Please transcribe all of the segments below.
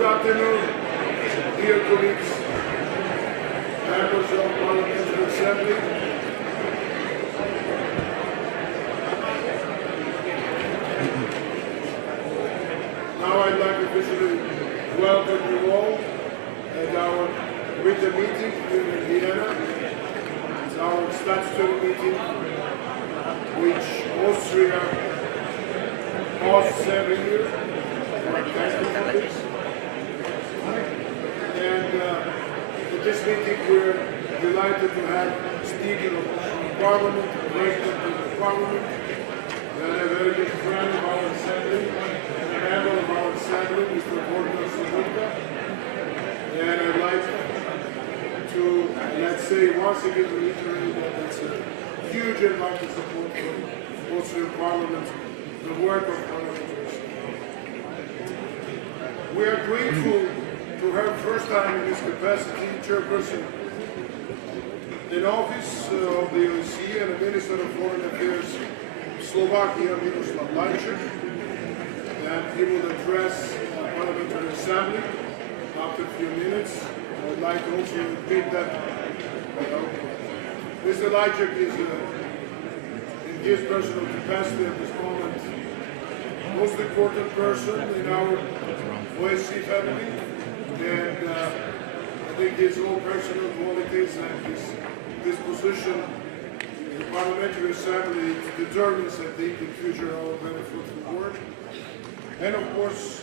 Good afternoon, dear colleagues, members of Parliamentary Assembly. Now I'd like to officially welcome you all at our winter meeting here in Vienna. It's our statutory meeting, which Austria hosts every year. And at this meeting we're delighted to have Speaker of Parliament, President of the Parliament, and a very good friend of our Assembly, and a member of our Assembly, Mr. Volodymyr Sobotka. And I'd like to, let's say, once again reiterate that it's a huge amount of support from Austrian Parliament, the work of parliamentarians. We are grateful to her first time in this capacity, chairperson in office of the OSCE and the Minister of Foreign Affairs, Slovakia, Miroslav Lajčák, and he will address the Parliamentary Assembly after a few minutes. I would like to also repeat that Mr. Lajčák is, in his personal capacity at this moment, most important person in our OSCE family, and I think his own personal qualities and his disposition in the Parliamentary Assembly determines, I think, in future our very fruitful work. And of course,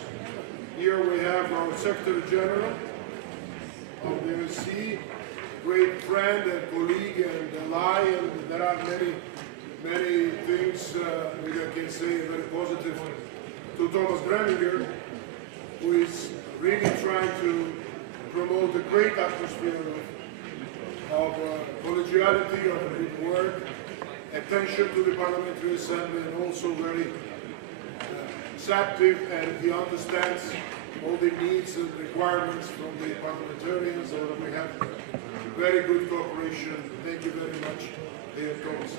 here we have our Secretary General of the OSCE, great friend and colleague and ally, and there are many things which I can say very positive to Thomas Greminger, who is really trying to promote a great atmosphere of collegiality, of good work, attention to the Parliamentary Assembly, and also very receptive, and he understands all the needs and requirements from the parliamentarians, and we have very good cooperation. Thank you very much, dear Thomas.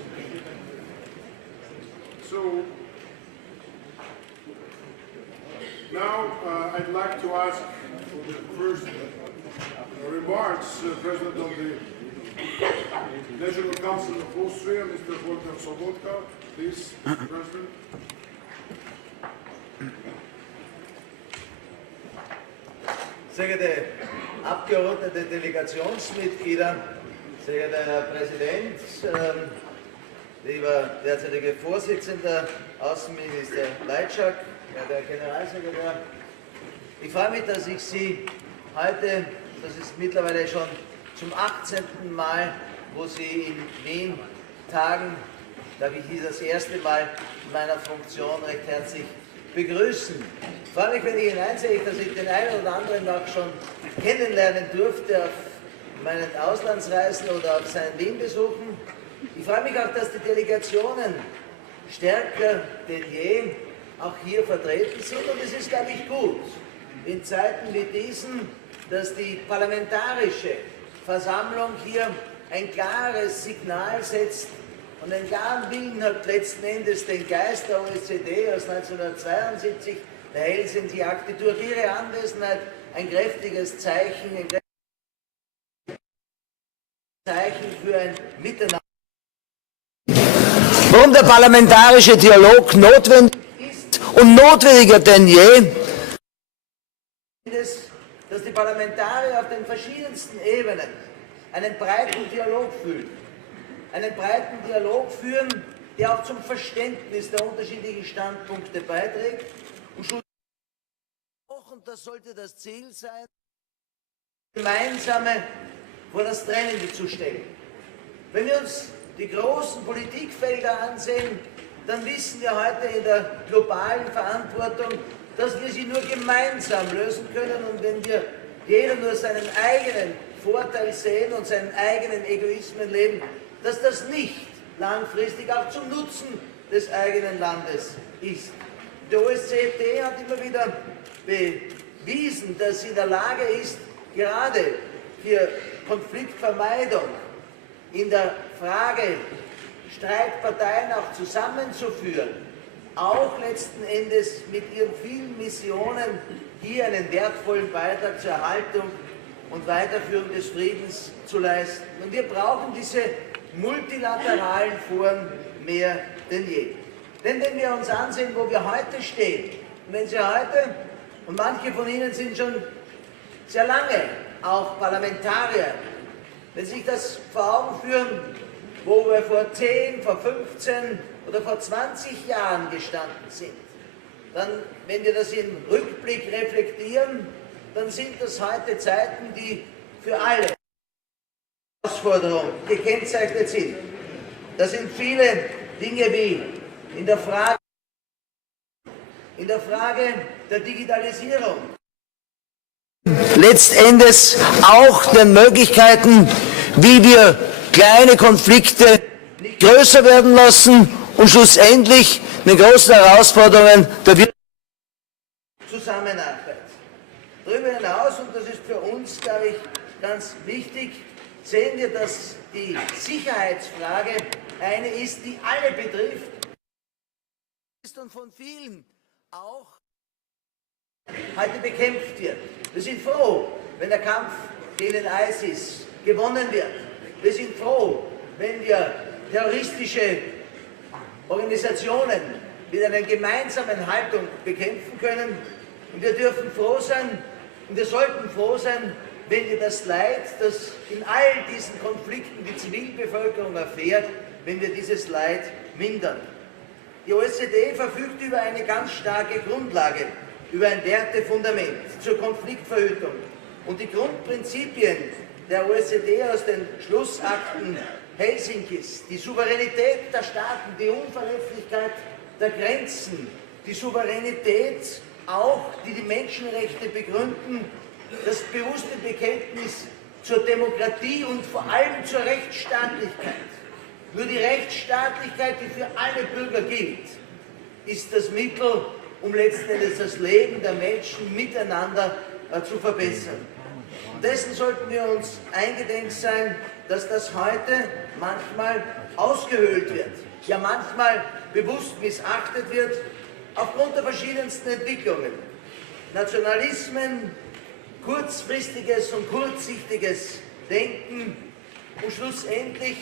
So, now I'd like to ask for the first remarks, President of the National Council of Austria, Mr. Volodymyr Sobotka. Please, Mr. President. Sehr geehrte Abgeordnete, Delegationsmitglieder, sehr geehrter Herr Präsident, lieber derzeitiger Vorsitzender, Außenminister Lajčák, der Generalsekretär. Ich freue mich, dass ich Sie heute, das ist mittlerweile schon zum 18. Mal, wo Sie in Wien tagen, darf ich Sie das erste Mal in meiner Funktion recht herzlich begrüßen. Ich freue mich, wenn ich hineinsehe, dass ich den einen oder anderen auch schon kennenlernen durfte auf meinen Auslandsreisen oder auf seinen Wien-Besuchen. Ich freue mich auch, dass die Delegationen stärker denn je auch hier vertreten sind, und es ist, glaube ich, gut, in Zeiten wie diesen, dass die Parlamentarische Versammlung hier ein klares Signal setzt und einen klaren Willen hat, letzten Endes den Geist der OECD aus 1972, der Helsinki-Akte, durch ihre Anwesenheit ein kräftiges Zeichen, für ein Miteinander. Warum der parlamentarische Dialog notwendig ist und notwendiger denn je, dass die Parlamentarier auf den verschiedensten Ebenen einen breiten Dialog führen. Einen breiten Dialog führen, der auch zum Verständnis der unterschiedlichen Standpunkte beiträgt. Und das sollte das Ziel sein, gemeinsame vor das Trennende zu stellen. Wenn wir uns die großen Politikfelder ansehen, dann wissen wir heute in der globalen Verantwortung, dass wir sie nur gemeinsam lösen können, und wenn wir jeder nur seinen eigenen Vorteil sehen und seinen eigenen Egoismen leben, dass das nicht langfristig auch zum Nutzen des eigenen Landes ist. Die OECD hat immer wieder bewiesen, dass sie in der Lage ist, gerade für Konfliktvermeidung in der Frage, Streitparteien auch zusammenzuführen, auch letzten Endes mit ihren vielen Missionen hier einen wertvollen Beitrag zur Erhaltung und Weiterführung des Friedens zu leisten. Und wir brauchen diese multilateralen Foren mehr denn je. Denn wenn wir uns ansehen, wo wir heute stehen, und wenn Sie heute, und manche von Ihnen sind schon sehr lange auch Parlamentarier, wenn Sie sich das vor Augen führen, wo wir vor 10, vor 15 oder vor 20 Jahren gestanden sind, dann, wenn wir das im Rückblick reflektieren, dann sind das heute Zeiten, die für alle Herausforderungen gekennzeichnet sind. Das sind viele Dinge wie in der Frage der Digitalisierung, letztendlich auch den Möglichkeiten, wie wir kleine Konflikte nicht größer werden lassen und schlussendlich den großen Herausforderungen der Zusammenarbeit. Darüber hinaus, und das ist für uns, glaube ich, ganz wichtig, sehen wir, dass die Sicherheitsfrage eine ist, die alle betrifft und von vielen auch heute bekämpft wird. Wir sind froh, wenn der Kampf gegen ISIS gewonnen wird. Wir sind froh, wenn wir terroristische Organisationen mit einer gemeinsamen Haltung bekämpfen können. Und wir dürfen froh sein und wir sollten froh sein, wenn wir das Leid, das in all diesen Konflikten die Zivilbevölkerung erfährt, wenn wir dieses Leid mindern. Die OECD verfügt über eine ganz starke Grundlage, über ein Wertefundament zur Konfliktverhütung. Und die Grundprinzipien der OECD aus den Schlussakten Helsinkis, die Souveränität der Staaten, die Unverletzlichkeit der Grenzen, die Souveränität auch, die die Menschenrechte begründen, das bewusste Bekenntnis zur Demokratie und vor allem zur Rechtsstaatlichkeit. Nur die Rechtsstaatlichkeit, die für alle Bürger gilt, ist das Mittel, um letzten Endes das Leben der Menschen miteinander zu verbessern. Und dessen sollten wir uns eingedenk sein, dass das heute manchmal ausgehöhlt wird, ja manchmal bewusst missachtet wird, aufgrund der verschiedensten Entwicklungen. Nationalismen, kurzfristiges und kurzsichtiges Denken und schlussendlich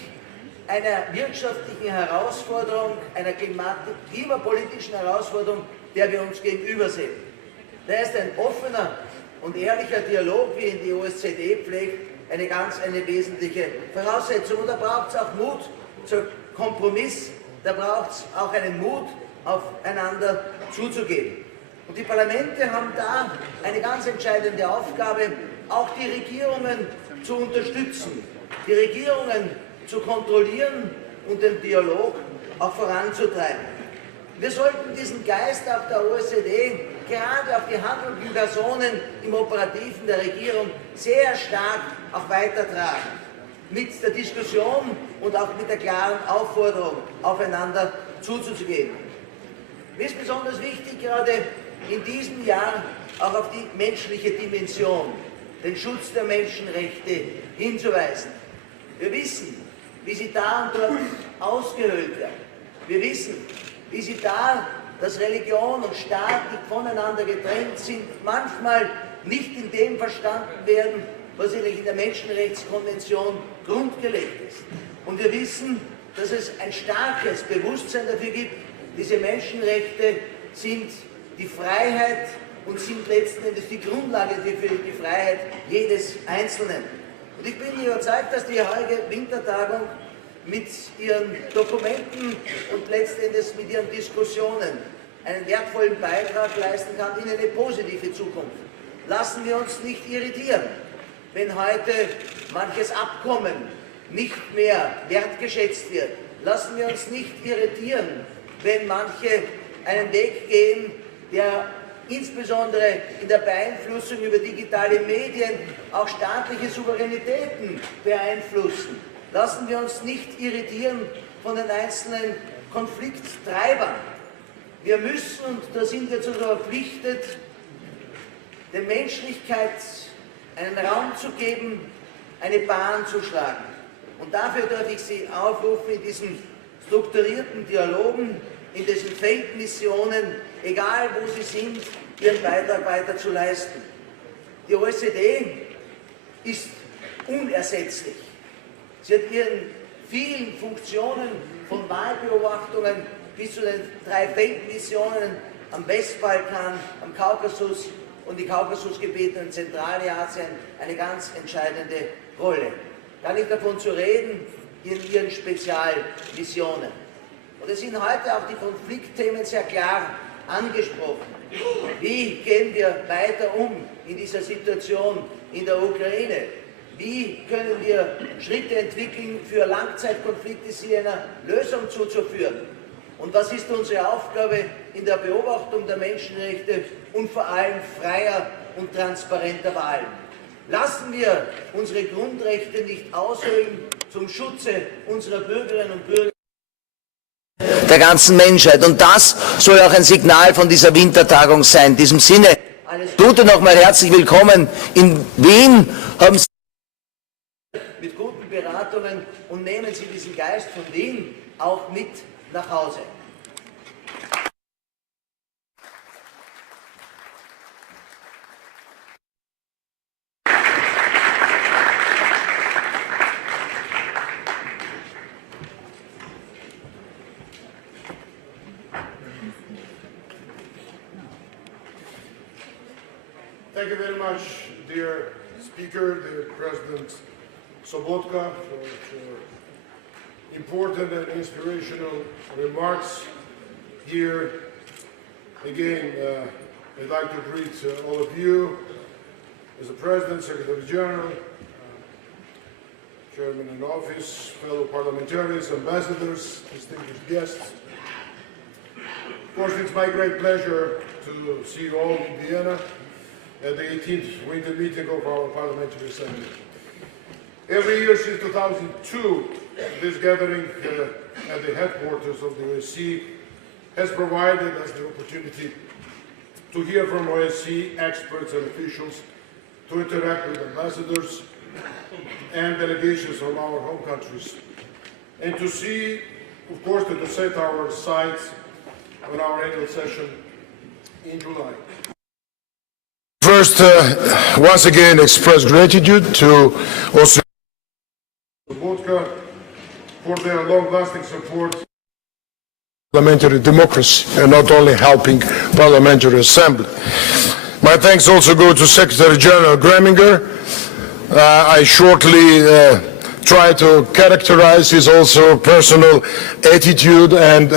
einer wirtschaftlichen Herausforderung, einer klimapolitischen Herausforderung, der wir uns gegenüber sehen. Da ist ein offener und ehrlicher Dialog, wie ihn die OECD pflegt, eine wesentliche Voraussetzung. Und da braucht es auch Mut zum Kompromiss, da braucht es auch einen Mut, aufeinander zuzugehen. Und die Parlamente haben da eine ganz entscheidende Aufgabe, auch die Regierungen zu unterstützen, die Regierungen zu kontrollieren und den Dialog auch voranzutreiben. Wir sollten diesen Geist auch der OECD gerade auf die handelnden Personen im Operativen der Regierung sehr stark auch weitertragen. Mit der Diskussion und auch mit der klaren Aufforderung, aufeinander zuzugehen. Mir ist besonders wichtig, gerade in diesem Jahr auch auf die menschliche Dimension, den Schutz der Menschenrechte hinzuweisen. Wir wissen, wie sie da und dort ausgehöhlt werden. Wir wissen, wie sie da, dass Religion und Staat, die voneinander getrennt sind, manchmal nicht in dem verstanden werden, was in der Menschenrechtskonvention grundgelegt ist. Und wir wissen, dass es ein starkes Bewusstsein dafür gibt, diese Menschenrechte sind die Freiheit und sind letzten Endes die Grundlage für die Freiheit jedes Einzelnen. Und ich bin überzeugt, dass die heutige Wintertagung mit ihren Dokumenten und letztendlich mit ihren Diskussionen einen wertvollen Beitrag leisten kann in eine positive Zukunft. Lassen wir uns nicht irritieren, wenn heute manches Abkommen nicht mehr wertgeschätzt wird. Lassen wir uns nicht irritieren, wenn manche einen Weg gehen, der insbesondere in der Beeinflussung über digitale Medien auch staatliche Souveränitäten beeinflussen. Lassen wir uns nicht irritieren von den einzelnen Konflikttreibern. Wir müssen, und da sind wir dazu verpflichtet, der Menschlichkeit einen Raum zu geben, eine Bahn zu schlagen. Und dafür darf ich Sie aufrufen, in diesen strukturierten Dialogen, in diesen Feldmissionen, egal wo sie sind, ihren Beitrag weiter zu leisten. Die OECD ist unersetzlich. Sie hat ihren vielen Funktionen von Wahlbeobachtungen bis zu den 3 Feldmissionen am Westbalkan, am Kaukasus und die Kaukasusgebiete in Zentralasien eine ganz entscheidende Rolle. Gar nicht davon zu reden, in ihren Spezialmissionen. Und es sind heute auch die Konfliktthemen sehr klar angesprochen. Wie gehen wir weiter um in dieser Situation in der Ukraine? Wie können wir Schritte entwickeln für Langzeitkonflikte, sie einer Lösung zuzuführen? Und was ist unsere Aufgabe in der Beobachtung der Menschenrechte und vor allem freier und transparenter Wahlen? Lassen wir unsere Grundrechte nicht aushöhlen zum Schutze unserer Bürgerinnen und Bürger der ganzen Menschheit. Und das soll auch ein Signal von dieser Wintertagung sein. In diesem Sinne, alles Gute, nochmal herzlich willkommen in Wien. Haben Sie mit guten Beratungen und nehmen Sie diesen Geist von Wien auch mit nach Hause. Thank you very much, dear Speaker, dear President Sobotka, for important and inspirational remarks here. Again, I'd like to greet all of you as the President, Secretary General, Chairman in Office, fellow parliamentarians, ambassadors, distinguished guests. Of course, it's my great pleasure to see you all in Vienna at the 18th winter meeting of our Parliamentary Assembly. Every year since 2002, this gathering at the headquarters of the OSCE has provided us the opportunity to hear from OSCE experts and officials, to interact with ambassadors and delegations from our home countries, and to see, of course, to set our sights on our annual session in July. First, once again, express gratitude to Austria for their long-lasting support parliamentary democracy and not only helping parliamentary assembly. My thanks also go to Secretary General Greminger. I shortly try to characterize his also personal attitude and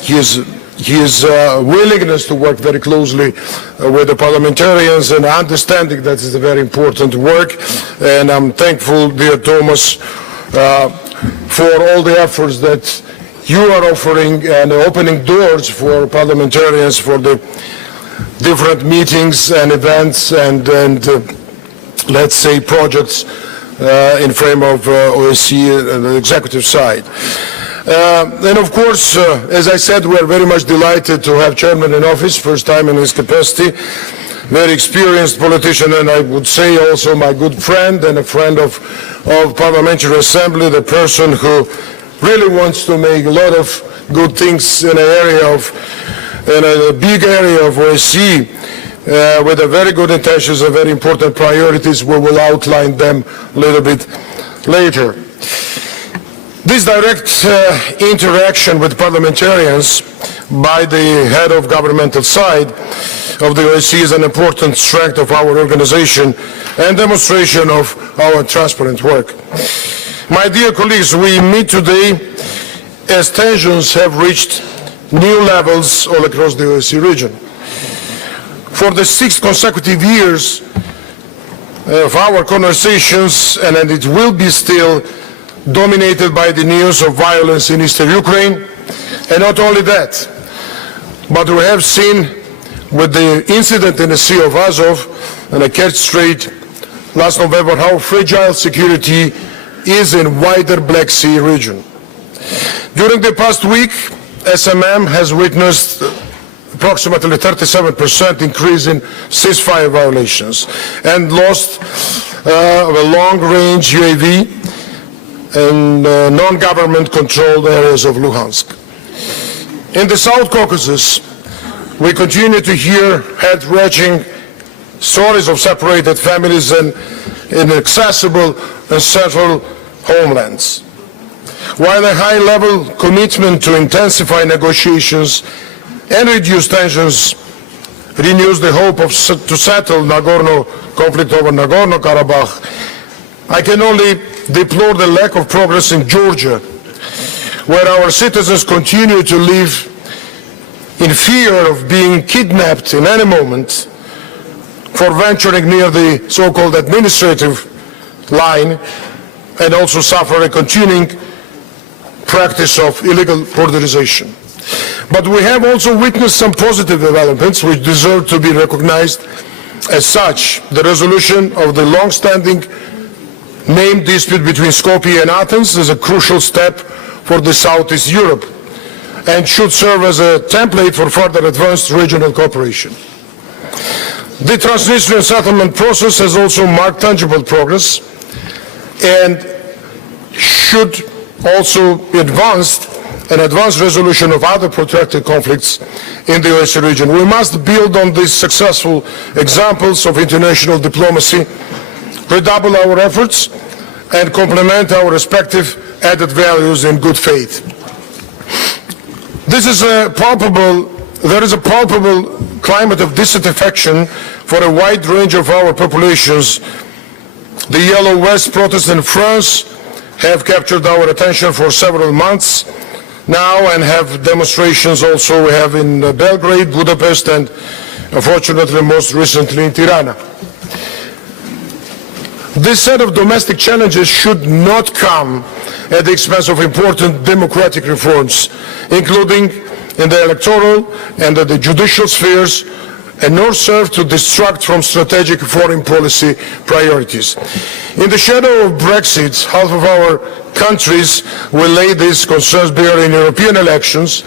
his willingness to work very closely with the parliamentarians and understanding that is a very important work. And I'm thankful, dear Thomas, for all the efforts that you are offering and opening doors for parliamentarians for the different meetings and events and let's say projects in frame of OSCE and the executive side. And of course, as I said, we are very much delighted to have Chairman in office, first time in his capacity, very experienced politician, and I would say also my good friend and a friend of Parliamentary Assembly, the person who really wants to make a lot of good things in a big area of OSCE, with a very good intentions and very important priorities. We will outline them a little bit later. This direct interaction with parliamentarians by the head of governmental side of the OSCE is an important strength of our organization and demonstration of our transparent work. My dear colleagues, we meet today as tensions have reached new levels all across the OSCE region. For the 6 consecutive years of our conversations, and it will be still dominated by the news of violence in eastern Ukraine, and not only that, but we have seen with the incident in the Sea of Azov and the Kerch Strait last November how fragile security is in wider Black Sea region. During the past week, SMM has witnessed approximately 37% increase in ceasefire violations and lost a long-range UAV in non-government controlled areas of Luhansk. In the South Caucasus, we continue to hear heart-wrenching stories of separated families and inaccessible and central homelands. While a high-level commitment to intensify negotiations and reduce tensions renews the hope to settle Nagorno conflict over Nagorno-Karabakh, I can only deplore the lack of progress in Georgia, where our citizens continue to live in fear of being kidnapped in any moment for venturing near the so-called administrative line, and also suffer a continuing practice of illegal borderization. But we have also witnessed some positive developments which deserve to be recognized as such. The resolution of the long-standing name dispute between Skopje and Athens is a crucial step for the Southeast Europe and should serve as a template for further advanced regional cooperation. The Transnistrian settlement process has also marked tangible progress and should also advance an advanced resolution of other protracted conflicts in the OSCE region. We must build on these successful examples of international diplomacy, redouble our efforts, and complement our respective added values in good faith. There is a palpable climate of disaffection for a wide range of our populations. The Yellow Vest protests in France have captured our attention for several months now, and have demonstrations also we have in Belgrade, Budapest, and unfortunately most recently in Tirana. This set of domestic challenges should not come at the expense of important democratic reforms, including in the electoral and the judicial spheres, and nor serve to distract from strategic foreign policy priorities. In the shadow of Brexit, half of our countries will lay these concerns bare in European elections.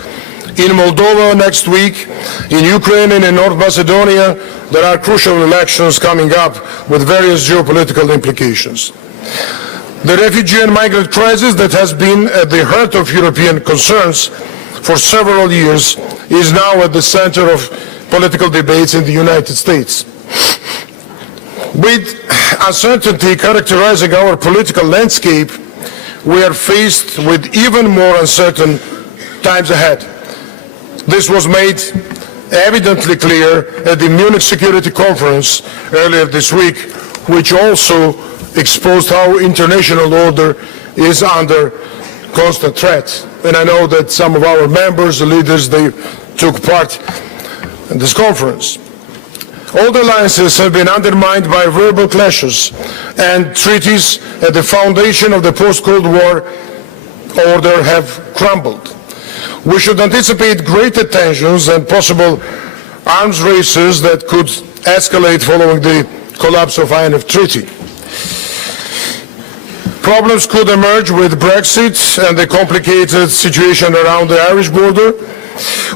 In Moldova next week, in Ukraine and in North Macedonia, there are crucial elections coming up with various geopolitical implications. The refugee and migrant crisis that has been at the heart of European concerns for several years is now at the center of political debates in the United States. With uncertainty characterizing our political landscape, we are faced with even more uncertain times ahead. This was made evidently clear at the Munich Security Conference earlier this week, which also exposed how international order is under constant threat. And I know that some of our members, the leaders, they took part in this conference. All the alliances have been undermined by verbal clashes, and treaties at the foundation of the post-Cold War order have crumbled. We should anticipate greater tensions and possible arms races that could escalate following the collapse of INF Treaty. Problems could emerge with Brexit and the complicated situation around the Irish border.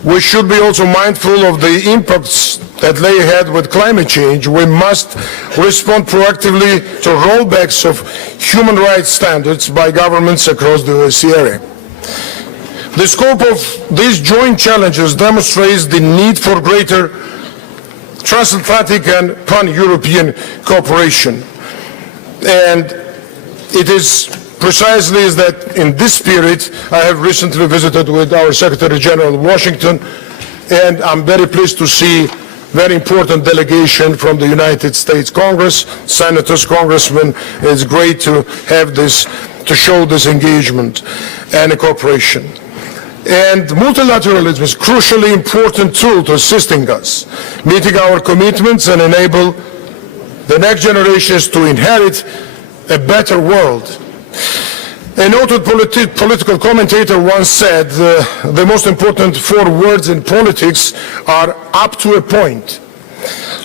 We should be also mindful of the impacts that lay ahead with climate change. We must respond proactively to rollbacks of human rights standards by governments across the OSCE area. The scope of these joint challenges demonstrates the need for greater transatlantic and pan-European cooperation. And it is precisely that in this spirit I have recently visited with our Secretary General in Washington, and I'm very pleased to see very important delegation from the United States Congress, senators, congressmen. It's great to have this, to show this engagement and cooperation. And multilateralism is a crucially important tool to assisting us, meeting our commitments and enable the next generations to inherit a better world. A noted political commentator once said, the most important 4 words in politics are "up to a point."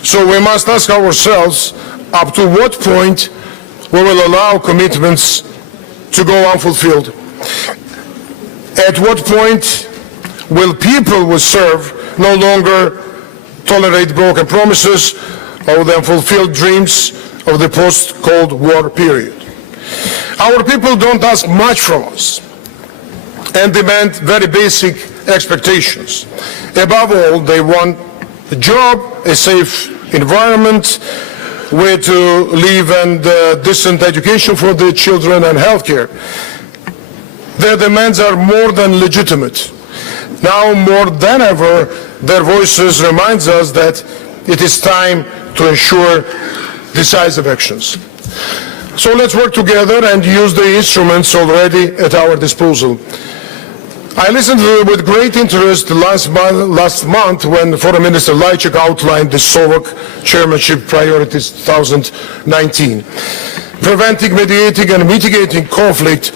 So we must ask ourselves, up to what point we will allow commitments to go unfulfilled? At what point will people we serve no longer tolerate broken promises or the unfulfilled dreams of the post-Cold War period? Our people don't ask much from us and demand very basic expectations. Above all, they want a job, a safe environment, where to live, and decent education for their children and health care. Their demands are more than legitimate. Now more than ever, their voices remind us that it is time to ensure decisive actions. So let's work together and use the instruments already at our disposal. I listened with great interest last month when Foreign Minister Lajčák outlined the Slovak chairmanship priorities 2019. Preventing, mediating and mitigating conflict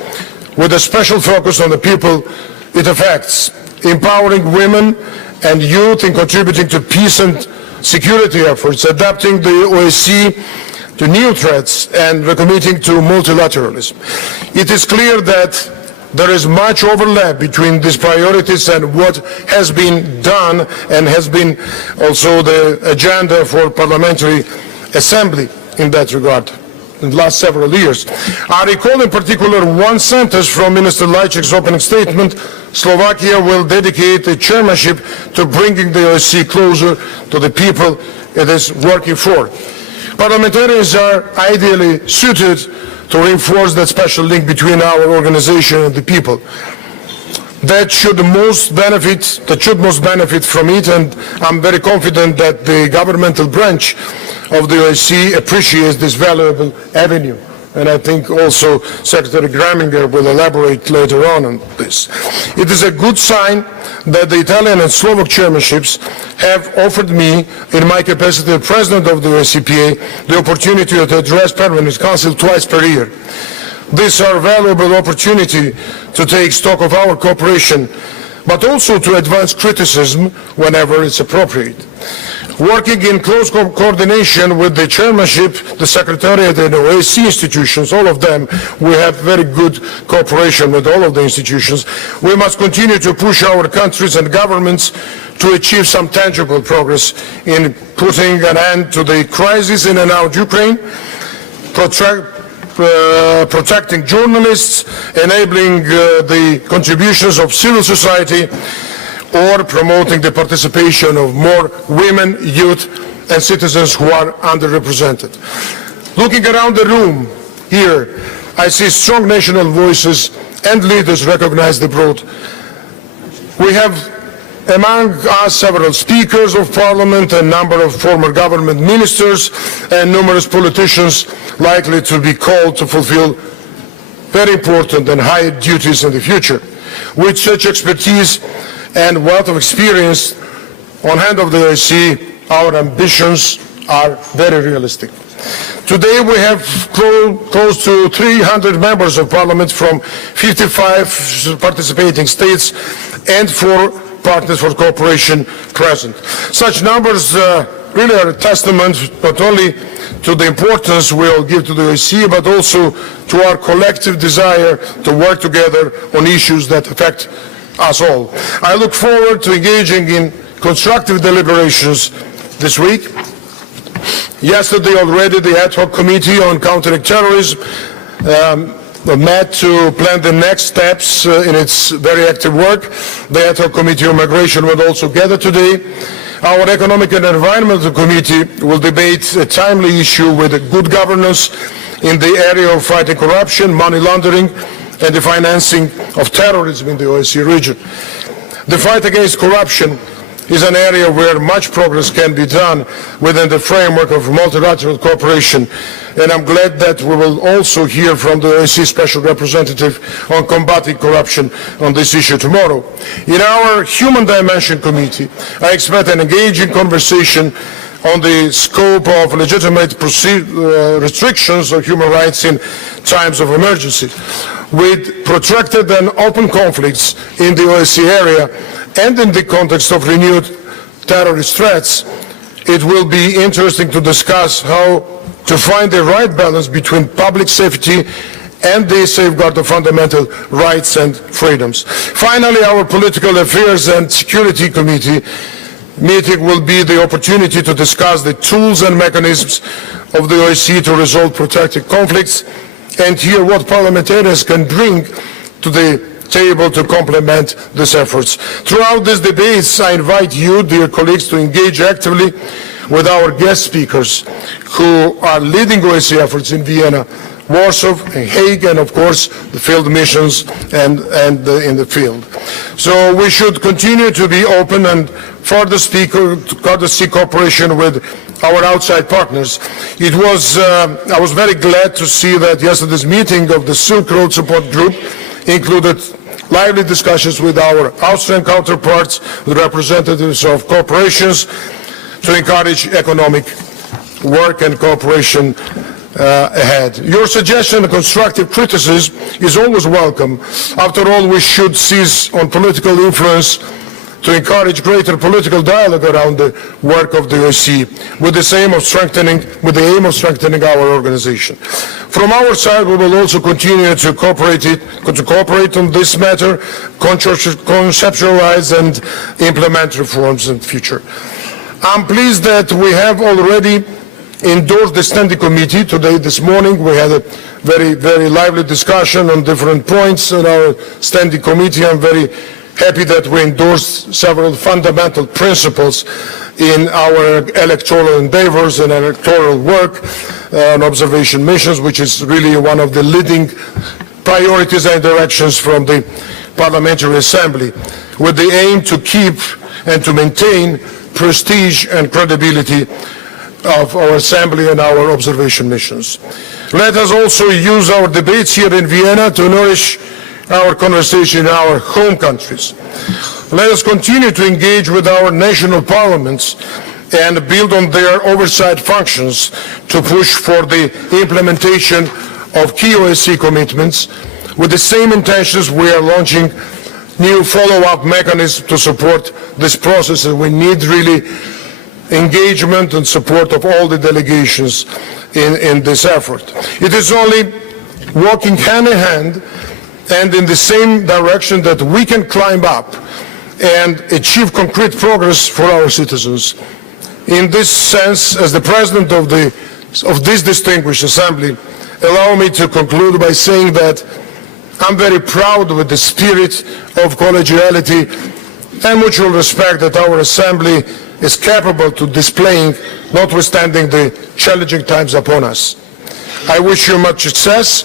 with a special focus on the people it affects, empowering women and youth in contributing to peace and security efforts, adapting the OSCE to new threats and recommitting to multilateralism. It is clear that there is much overlap between these priorities and what has been done and has been also the agenda for Parliamentary Assembly in that regard in the last several years. I recall in particular one sentence from Minister Lajčák's opening statement: Slovakia will dedicate the chairmanship to bringing the OSCE closer to the people it is working for. Parliamentarians are ideally suited to reinforce that special link between our organization and the people. That should most benefit from it, and I'm very confident that the governmental branch of the OSCE appreciates this valuable avenue. And I think also Secretary Graminger will elaborate later on this. It is a good sign that the Italian and Slovak chairmanships have offered me, in my capacity as President of the OSCPA, the opportunity to address Permanent Council twice per year. These are a valuable opportunity to take stock of our cooperation, but also to advance criticism whenever it's appropriate. Working in close coordination with the chairmanship, the Secretariat and the OSCE institutions, all of them, we have very good cooperation with all of the institutions. We must continue to push our countries and governments to achieve some tangible progress in putting an end to the crisis in and out Ukraine, protecting journalists, enabling the contributions of civil society, or promoting the participation of more women, youth and citizens who are underrepresented. Looking around the room here, I see strong national voices and leaders recognized abroad. We have among us several speakers of parliament, a number of former government ministers and numerous politicians likely to be called to fulfill very important and high duties in the future. With such expertise and wealth of experience on hand of the OSCE, our ambitions are very realistic. Today we have close to 300 members of parliament from 55 participating states and 4 partners for cooperation present. Such numbers really are a testament not only to the importance we all give to the OSCE, but also to our collective desire to work together on issues that affect us all. I look forward to engaging in constructive deliberations this week. Yesterday already the ad hoc committee on countering terrorism met to plan the next steps in its very active work. The ad hoc committee on migration will also gather today. Our economic and environmental committee will debate a timely issue with good governance in the area of fighting corruption, money laundering and the financing of terrorism in the OSCE region. The fight against corruption is an area where much progress can be done within the framework of multilateral cooperation, and I'm glad that we will also hear from the OSCE Special Representative on combating corruption on this issue tomorrow. In our Human Dimension Committee, I expect an engaging conversation on the scope of legitimate restrictions of human rights in times of emergency. With protracted and open conflicts in the OSCE area and in the context of renewed terrorist threats, it will be interesting to discuss how to find the right balance between public safety and the safeguard of fundamental rights and freedoms. Finally, our Political Affairs and Security Committee meeting will be the opportunity to discuss the tools and mechanisms of the OSCE to resolve protracted conflicts and hear what parliamentarians can bring to the table to complement these efforts. Throughout these debates, I invite you, dear colleagues, to engage actively with our guest speakers who are leading OSCE efforts in Vienna, Warsaw, and Hague, and of course the field missions and in the field. So we should continue to be open and further seek cooperation with our outside partners. I was very glad to see that yesterday's meeting of the Silk Road Support Group included lively discussions with our Austrian counterparts, the representatives of corporations, to encourage economic work and cooperation ahead. Your suggestion and constructive criticism is always welcome. After all, we should seize on political influence to encourage greater political dialogue around the work of the OSCE with the aim of strengthening our organization. From our side, we will also continue to cooperate on this matter, conceptualize and implement reforms in the future. I'm pleased that we have already endorsed the Standing Committee. Today, this morning, we had a very, very lively discussion on different points in our Standing Committee. I'm very happy that we endorsed several fundamental principles in our electoral endeavors and electoral work and observation missions, which is really one of the leading priorities and directions from the Parliamentary Assembly, with the aim to keep and to maintain prestige and credibility of our Assembly and our observation missions. Let us also use our debates here in Vienna to nourish our conversation in our home countries. Let us continue to engage with our national parliaments and build on their oversight functions to push for the implementation of key OSCE commitments. With the same intentions, we are launching new follow-up mechanisms to support this process, and we need really engagement and support of all the delegations in this effort. It is only working hand in hand and in the same direction that we can climb up and achieve concrete progress for our citizens. In this sense, as the President of this distinguished Assembly, allow me to conclude by saying that I'm very proud with the spirit of collegiality and mutual respect that our Assembly is capable to displaying, notwithstanding the challenging times upon us. I wish you much success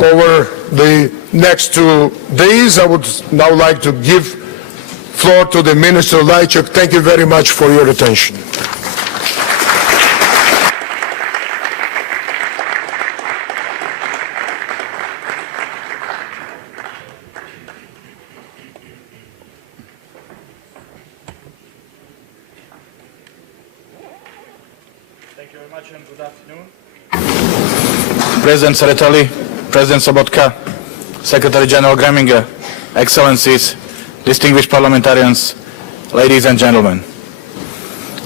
over the next 2 days. I would now like to give floor to the Minister Lajčák. Thank you very much for your attention. Thank you very much and good afternoon. President Tsereteli, President Sobotka, Secretary General Greminger, Excellencies, distinguished parliamentarians, ladies and gentlemen.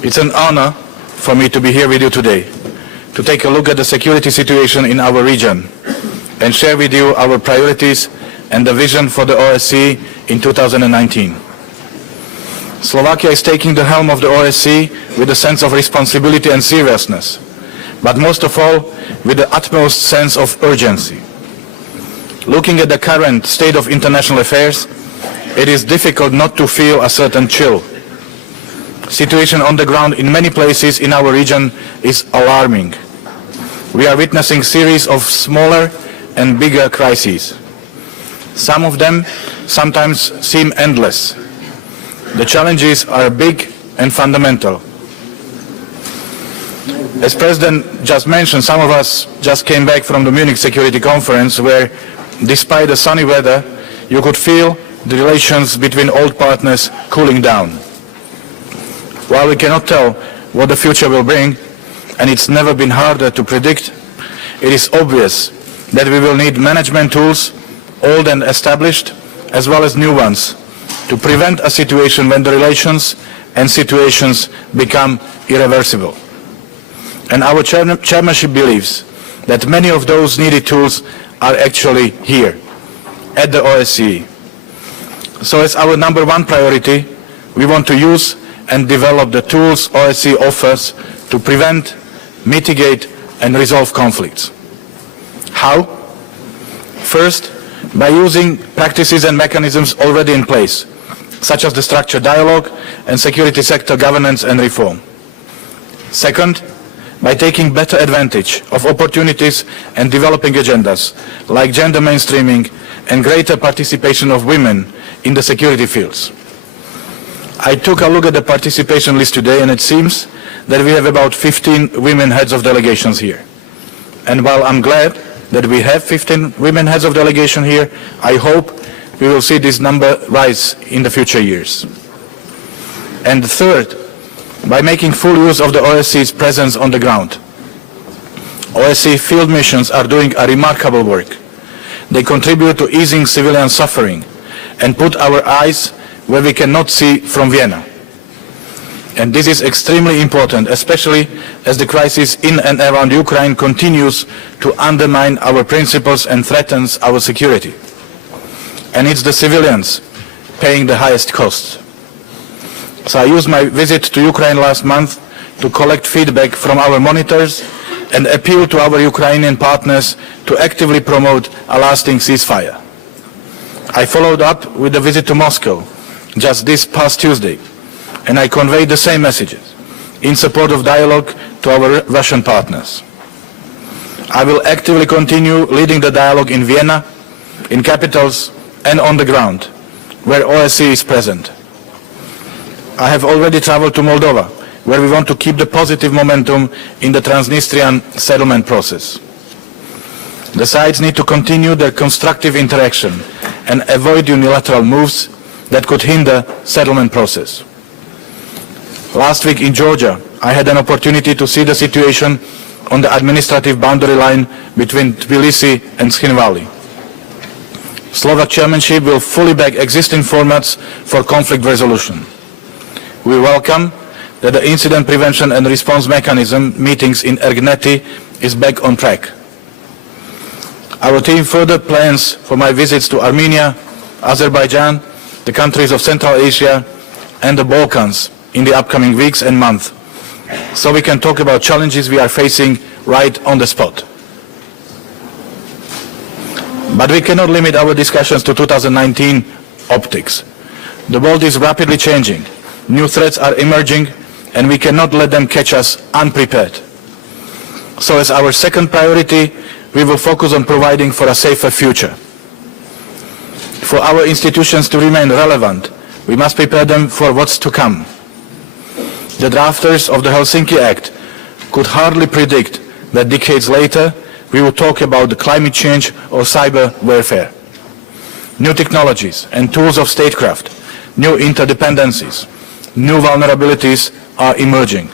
It's an honor for me to be here with you today, to take a look at the security situation in our region and share with you our priorities and the vision for the OSCE in 2019. Slovakia is taking the helm of the OSCE with a sense of responsibility and seriousness, but most of all, with the utmost sense of urgency. Looking at the current state of international affairs, it is difficult not to feel a certain chill. Situation on the ground in many places in our region is alarming. We are witnessing a series of smaller and bigger crises. Some of them sometimes seem endless. The challenges are big and fundamental. As President just mentioned, some of us just came back from the Munich Security Conference where, despite the sunny weather, you could feel the relations between old partners cooling down. While we cannot tell what the future will bring, and it's never been harder to predict, it is obvious that we will need management tools, old and established, as well as new ones, to prevent a situation when the relations and situations become irreversible. And our chairmanship believes that many of those needed tools are actually here, at the OSCE. So as our number one priority, we want to use and develop the tools OSCE offers to prevent, mitigate and resolve conflicts. How? First, by using practices and mechanisms already in place, such as the structured dialogue and security sector governance and reform. Second, by taking better advantage of opportunities and developing agendas like gender mainstreaming and greater participation of women in the security fields. I took a look at the participation list today, and it seems that we have about 15 women heads of delegations here. And while I'm glad that we have 15 women heads of delegation here, I hope we will see this number rise in the future years. And third, by making full use of the OSCE's presence on the ground. OSCE field missions are doing a remarkable work. They contribute to easing civilian suffering and put our eyes where we cannot see from Vienna. And this is extremely important, especially as the crisis in and around Ukraine continues to undermine our principles and threatens our security. And it's the civilians paying the highest costs. So I used my visit to Ukraine last month to collect feedback from our monitors and appeal to our Ukrainian partners to actively promote a lasting ceasefire. I followed up with a visit to Moscow just this past Tuesday, and I conveyed the same messages in support of dialogue to our Russian partners. I will actively continue leading the dialogue in Vienna, in capitals, and on the ground, where OSCE is present. I have already traveled to Moldova, where we want to keep the positive momentum in the Transnistrian settlement process. The sides need to continue their constructive interaction and avoid unilateral moves that could hinder settlement process. Last week in Georgia, I had an opportunity to see the situation on the administrative boundary line between Tbilisi and Cchinvali. Slovak chairmanship will fully back existing formats for conflict resolution. We welcome that the incident prevention and response mechanism meetings in Ergneti is back on track. Our team further plans for my visits to Armenia, Azerbaijan, the countries of Central Asia, and the Balkans in the upcoming weeks and months, so we can talk about challenges we are facing right on the spot. But we cannot limit our discussions to 2019 optics. The world is rapidly changing. New threats are emerging, and we cannot let them catch us unprepared. So as our second priority, we will focus on providing for a safer future. For our institutions to remain relevant, we must prepare them for what's to come. The drafters of the Helsinki Act could hardly predict that decades later we will talk about the climate change or cyber warfare. New technologies and tools of statecraft, new interdependencies, new vulnerabilities are emerging.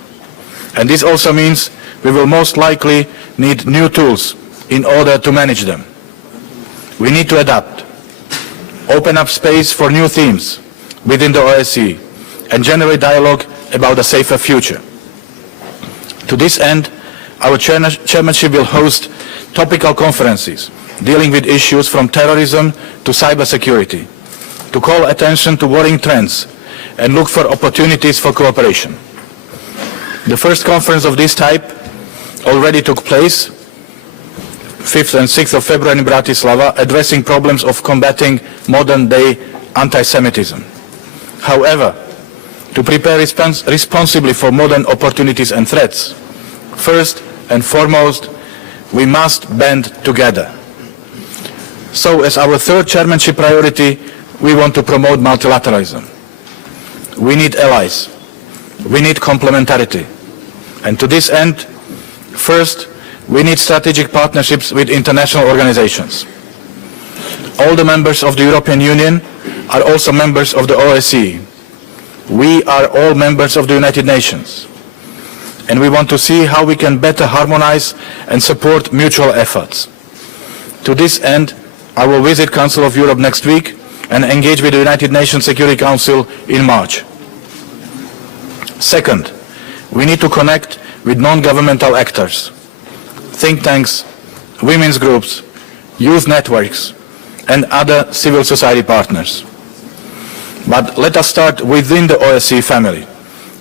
And this also means we will most likely need new tools in order to manage them. We need to adapt, open up space for new themes within the OSCE, and generate dialogue about a safer future. To this end, our chairmanship will host topical conferences dealing with issues from terrorism to cybersecurity, to call attention to worrying trends and look for opportunities for cooperation. The first conference of this type already took place 5th and 6th of February in Bratislava, addressing problems of combating modern-day anti-Semitism. However, to prepare responsibly for modern opportunities and threats, first and foremost, we must band together. So as our third chairmanship priority, we want to promote multilateralism. We need allies. We need complementarity. And to this end, first, we need strategic partnerships with international organizations. All the members of the European Union are also members of the OSCE. We are all members of the United Nations. And we want to see how we can better harmonize and support mutual efforts. To this end, I will visit Council of Europe next week and engage with the United Nations Security Council in March. Second, we need to connect with non-governmental actors, think tanks, women's groups, youth networks, and other civil society partners. But let us start within the OSCE family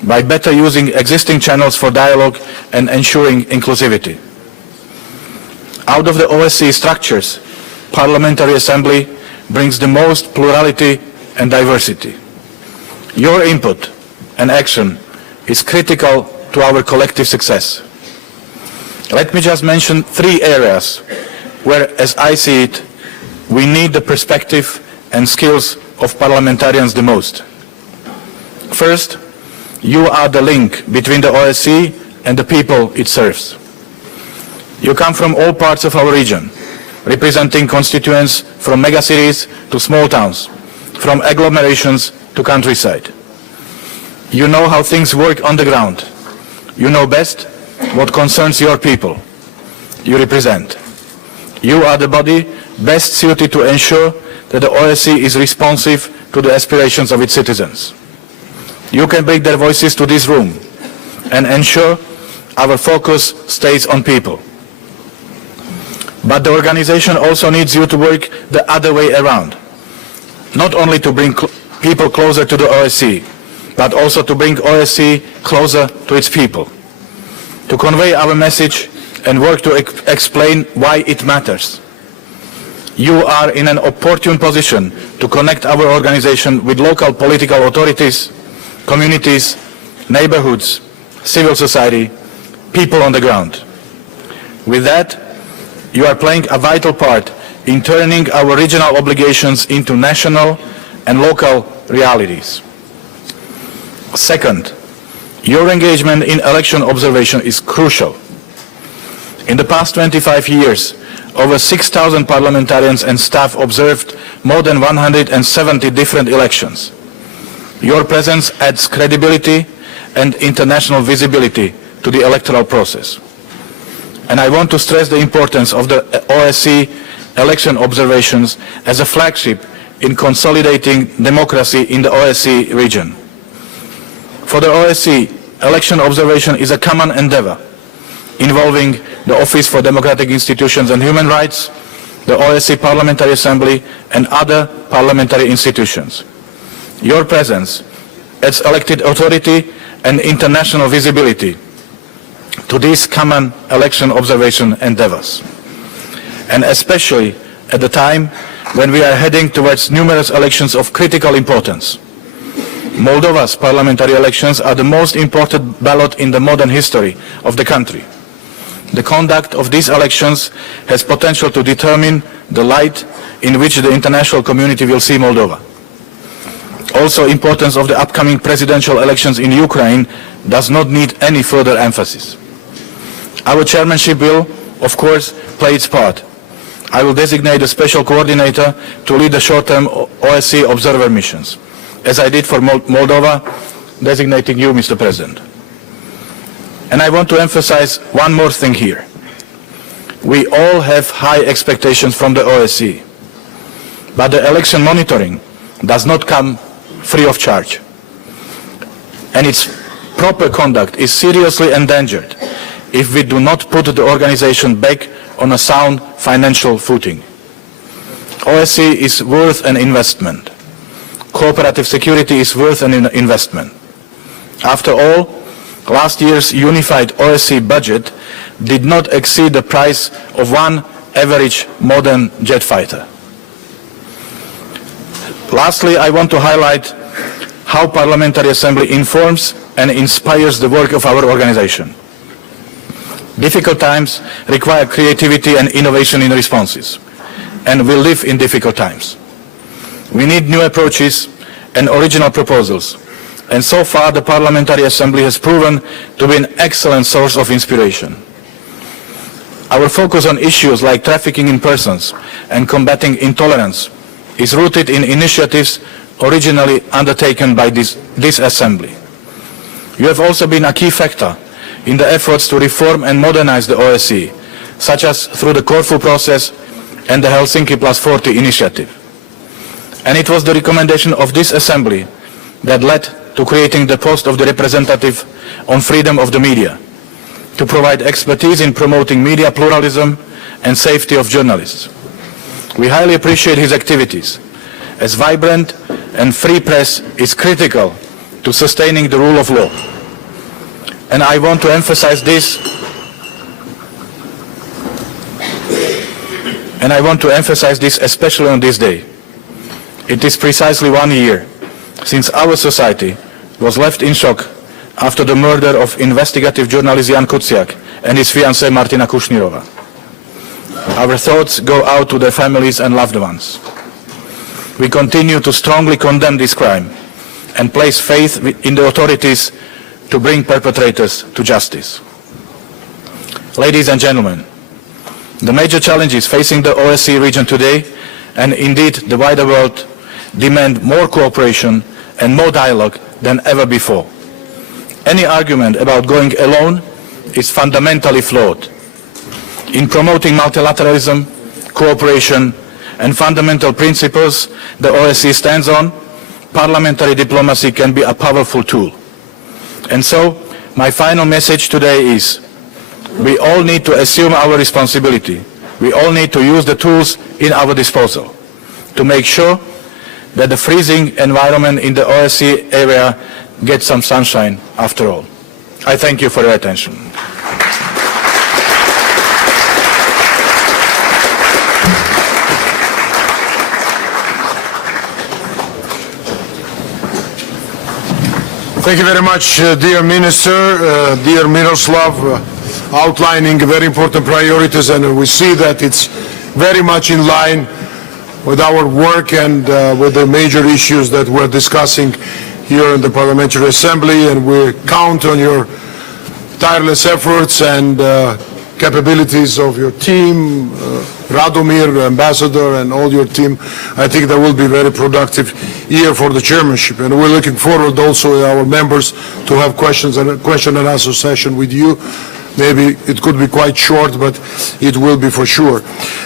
by better using existing channels for dialogue and ensuring inclusivity. Out of the OSCE structures, Parliamentary Assembly, brings the most plurality and diversity. Your input and action is critical to our collective success. Let me just mention 3 areas where, as I see it, we need the perspective and skills of parliamentarians the most. First, you are the link between the OSCE and the people it serves. You come from all parts of our region, representing constituents from megacities to small towns, from agglomerations to countryside. You know how things work on the ground. You know best what concerns your people you represent. You are the body best suited to ensure that the OSCE is responsive to the aspirations of its citizens. You can bring their voices to this room and ensure our focus stays on people. But the organization also needs you to work the other way around, not only to bring people closer to the OSCE, but also to bring OSCE closer to its people, to convey our message and work to explain why it matters. You are in an opportune position to connect our organization with local political authorities, communities, neighborhoods, civil society, people on the ground. With that, you are playing a vital part in turning our regional obligations into national and local realities. Second, your engagement in election observation is crucial. In the past 25 years, over 6,000 parliamentarians and staff observed more than 170 different elections. Your presence adds credibility and international visibility to the electoral process. And I want to stress the importance of the OSCE election observations as a flagship in consolidating democracy in the OSCE region. For the OSCE, election observation is a common endeavor involving the Office for Democratic Institutions and Human Rights, the OSCE Parliamentary Assembly, and other parliamentary institutions. Your presence adds elected authority and international visibility to these common election observation endeavors. And especially at the time when we are heading towards numerous elections of critical importance. Moldova's parliamentary elections are the most important ballot in the modern history of the country. The conduct of these elections has potential to determine the light in which the international community will see Moldova. Also, importance of the upcoming presidential elections in Ukraine does not need any further emphasis. Our chairmanship will, of course, play its part. I will designate a special coordinator to lead the short-term OSCE observer missions, as I did for Moldova, designating you, Mr. President. And I want to emphasize one more thing here. We all have high expectations from the OSCE, but the election monitoring does not come free of charge. And its proper conduct is seriously endangered if we do not put the organization back on a sound financial footing. OSCE is worth an investment. Cooperative security is worth an investment. After all, last year's unified OSCE budget did not exceed the price of one average modern jet fighter. Lastly, I want to highlight how Parliamentary Assembly informs and inspires the work of our organization. Difficult times require creativity and innovation in responses, and we live in difficult times. We need new approaches and original proposals, and so far the Parliamentary Assembly has proven to be an excellent source of inspiration. Our focus on issues like trafficking in persons and combating intolerance is rooted in initiatives originally undertaken by this Assembly. You have also been a key factor in the efforts to reform and modernize the OSCE, such as through the Corfu process and the Helsinki Plus 40 initiative. And it was the recommendation of this Assembly that led to creating the post of the representative on freedom of the media, to provide expertise in promoting media pluralism and safety of journalists. We highly appreciate his activities, as vibrant and free press is critical to sustaining the rule of law. And I want to emphasize this, especially on this day. It is precisely 1 year since our society was left in shock after the murder of investigative journalist Jan Kuciak and his fiancée Martina Kushnirova. Our thoughts go out to their families and loved ones. We continue to strongly condemn this crime and place faith in the authorities to bring perpetrators to justice. Ladies and gentlemen, the major challenges facing the OSCE region today, and indeed the wider world, demand more cooperation and more dialogue than ever before. Any argument about going alone is fundamentally flawed. In promoting multilateralism, cooperation, and fundamental principles the OSCE stands on, parliamentary diplomacy can be a powerful tool. And so, my final message today is, we all need to assume our responsibility. We all need to use the tools in our disposal to make sure that the freezing environment in the OSCE area gets some sunshine after all. I thank you for your attention. Thank you very much, dear Minister, dear Miroslav, outlining very important priorities, and we see that it's very much in line with our work and with the major issues that we're discussing here in the Parliamentary Assembly, and we count on your tireless efforts and capabilities of your team, Radomir, Ambassador, and all your team. I think that will be a very productive year for the chairmanship, and we're looking forward also, our members, to have question and answer session with you. Maybe it could be quite short, but it will be for sure.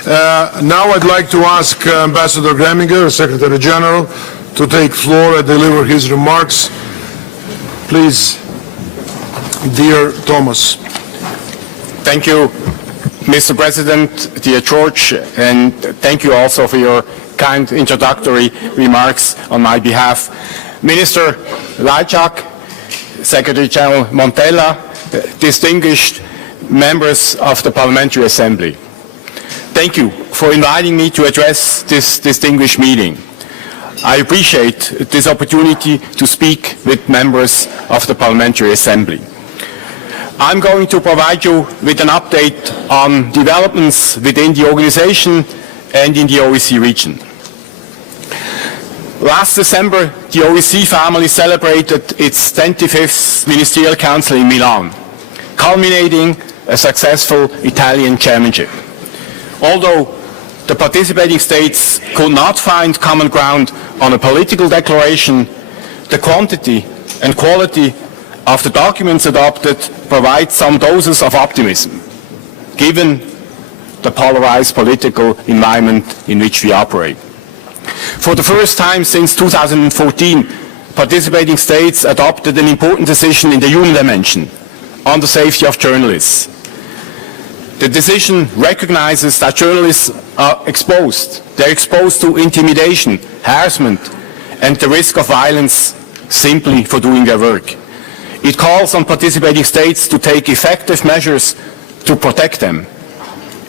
Now I'd like to ask Ambassador Greminger, Secretary General, to take floor and deliver his remarks. Please, dear Thomas. Thank you, Mr. President, dear George, and thank you also for your kind introductory remarks on my behalf. Minister Lajčák, Secretary General Montella, distinguished members of the Parliamentary Assembly. Thank you for inviting me to address this distinguished meeting. I appreciate this opportunity to speak with members of the Parliamentary Assembly. I'm going to provide you with an update on developments within the organization and in the OSCE region. Last December, the OSCE family celebrated its 25th Ministerial Council in Milan, culminating a successful Italian chairmanship. Although the participating states could not find common ground on a political declaration, the quantity and quality of the documents adopted provide some doses of optimism, given the polarized political environment in which we operate. For the first time since 2014, participating states adopted an important decision in the human dimension on the safety of journalists. The decision recognizes that journalists are exposed. They're exposed to intimidation, harassment, and the risk of violence simply for doing their work. It calls on participating states to take effective measures to protect them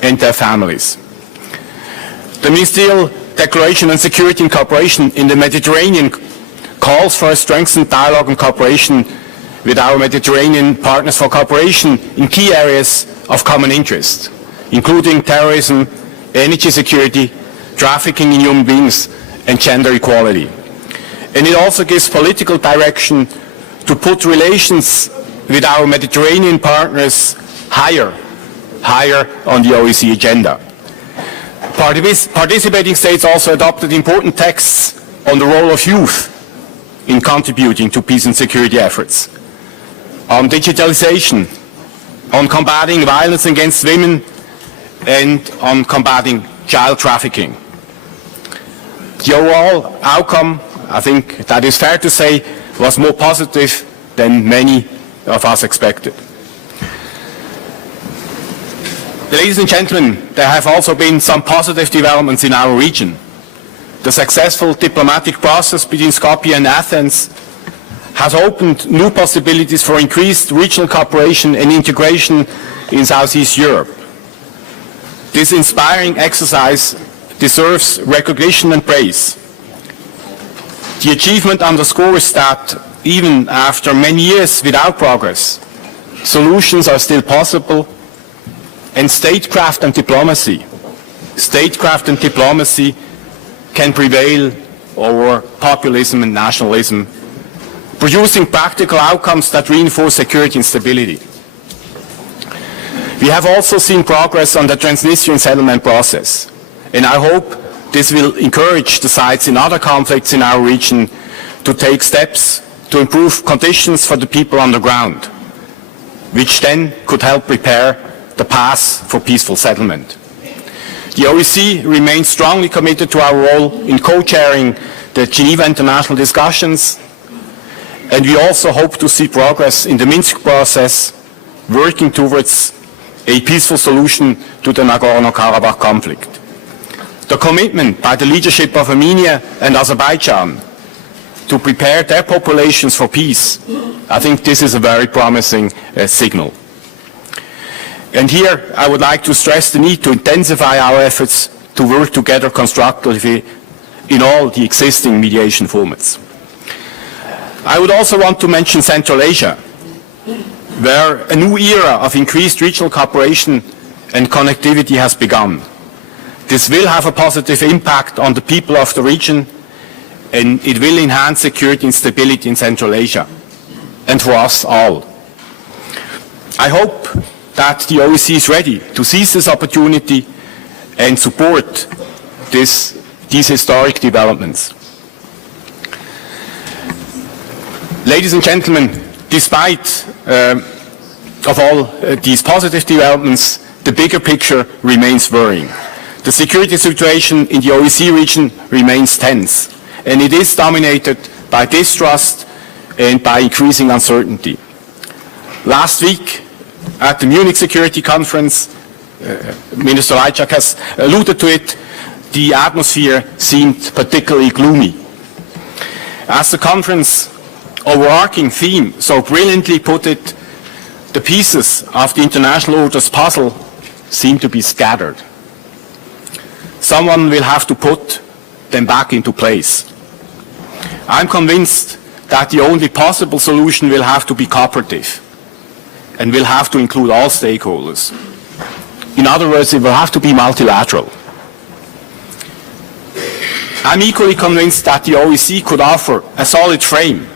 and their families. The Ministerial Declaration on Security and Cooperation in the Mediterranean calls for a strengthened dialogue and cooperation with our Mediterranean partners for cooperation in key areas of common interest, including terrorism, energy security, trafficking in human beings, and gender equality. And it also gives political direction to put relations with our Mediterranean partners higher on the OSCE agenda. Participating states also adopted important texts on the role of youth in contributing to peace and security efforts, on digitalization, on combating violence against women, and on combating child trafficking. The overall outcome, I think that is fair to say, was more positive than many of us expected. Ladies and gentlemen, there have also been some positive developments in our region. The successful diplomatic process between Skopje and Athens has opened new possibilities for increased regional cooperation and integration in Southeast Europe. This inspiring exercise deserves recognition and praise. The achievement underscores that even after many years without progress, solutions are still possible, and statecraft and diplomacy can prevail over populism and nationalism, producing practical outcomes that reinforce security and stability. We have also seen progress on the Transnistrian settlement process, and I hope this will encourage the sides in other conflicts in our region to take steps to improve conditions for the people on the ground, which then could help prepare the path for peaceful settlement. The OSCE remains strongly committed to our role in co-chairing the Geneva International discussions, and we also hope to see progress in the Minsk process, working towards a peaceful solution to the Nagorno-Karabakh conflict. The commitment by the leadership of Armenia and Azerbaijan to prepare their populations for peace, I think this is a very promising signal. And here I would like to stress the need to intensify our efforts to work together constructively in all the existing mediation formats. I would also want to mention Central Asia, where a new era of increased regional cooperation and connectivity has begun. This will have a positive impact on the people of the region, and it will enhance security and stability in Central Asia, and for us all. I hope that the OSCE is ready to seize this opportunity and support these historic developments. Ladies and gentlemen, despite of all these positive developments, the bigger picture remains worrying. The security situation in the OSCE region remains tense, and it is dominated by distrust and by increasing uncertainty. Last week, at the Munich Security Conference, Minister Lajčák has alluded to it, the atmosphere seemed particularly gloomy. As the conference overarching theme so brilliantly put it, the pieces of the international order's puzzle seem to be scattered. Someone will have to put them back into place. I'm convinced that the only possible solution will have to be cooperative and will have to include all stakeholders. In other words, it will have to be multilateral. I'm equally convinced that the OSCE could offer a solid frame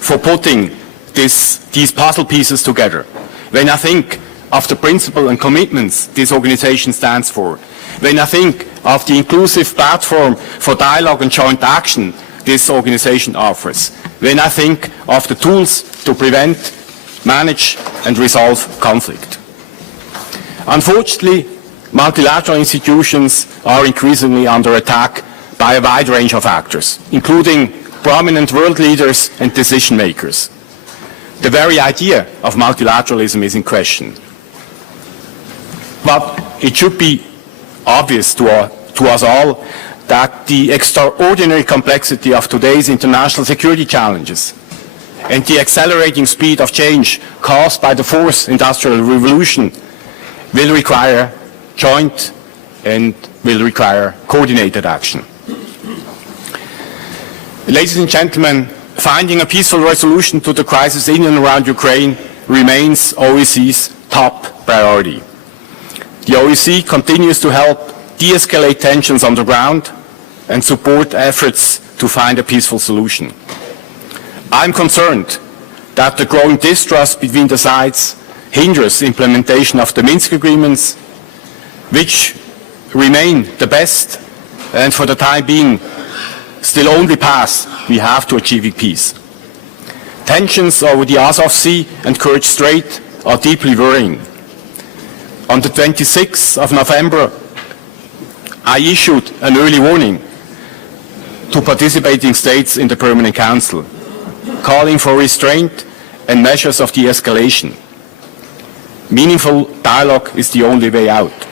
for putting these puzzle pieces together. When I think of the principle and commitments this organization stands for, when I think of the inclusive platform for dialogue and joint action this organization offers, when I think of the tools to prevent, manage and resolve conflict. Unfortunately, multilateral institutions are increasingly under attack by a wide range of actors, including prominent world leaders and decision makers. The very idea of multilateralism is in question. But it should be obvious to us all that the extraordinary complexity of today's international security challenges and the accelerating speed of change caused by the fourth industrial revolution will require joint and will require coordinated action. Ladies and gentlemen, finding a peaceful resolution to the crisis in and around Ukraine remains OSCE's top priority. The OSCE continues to help de-escalate tensions on the ground and support efforts to find a peaceful solution. I'm concerned that the growing distrust between the sides hinders implementation of the Minsk agreements, which remain the best and for the time being still only path we have to achieving peace. Tensions over the Azov Sea and Kerch Strait are deeply worrying. On the 26th of November, I issued an early warning to participating states in the Permanent Council, calling for restraint and measures of de-escalation. Meaningful dialogue is the only way out.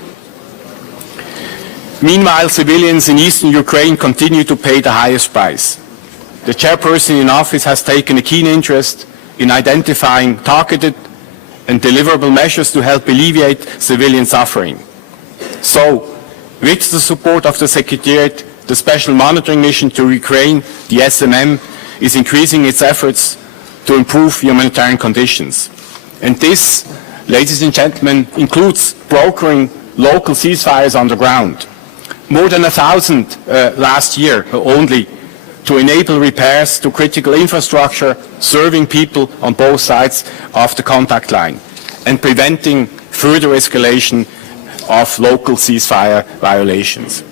Meanwhile, civilians in eastern Ukraine continue to pay the highest price. The chairperson in office has taken a keen interest in identifying targeted and deliverable measures to help alleviate civilian suffering. So, with the support of the Secretariat, the Special Monitoring Mission to Ukraine, the SMM, is increasing its efforts to improve humanitarian conditions. And this, ladies and gentlemen, includes brokering local ceasefires on the ground. More than 1,000 last year only, to enable repairs to critical infrastructure serving people on both sides of the contact line and preventing further escalation of local ceasefire violations.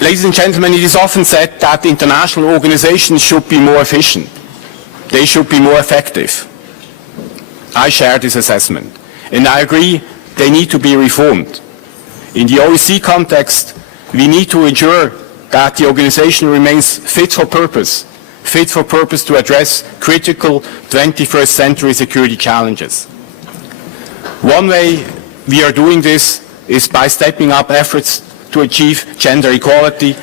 Ladies and gentlemen, it is often said that international organizations should be more efficient. They should be more effective. I share this assessment, and I agree they need to be reformed. In the OSCE context, we need to ensure that the organization remains fit for purpose to address critical 21st century security challenges. One way we are doing this is by stepping up efforts to achieve gender equality,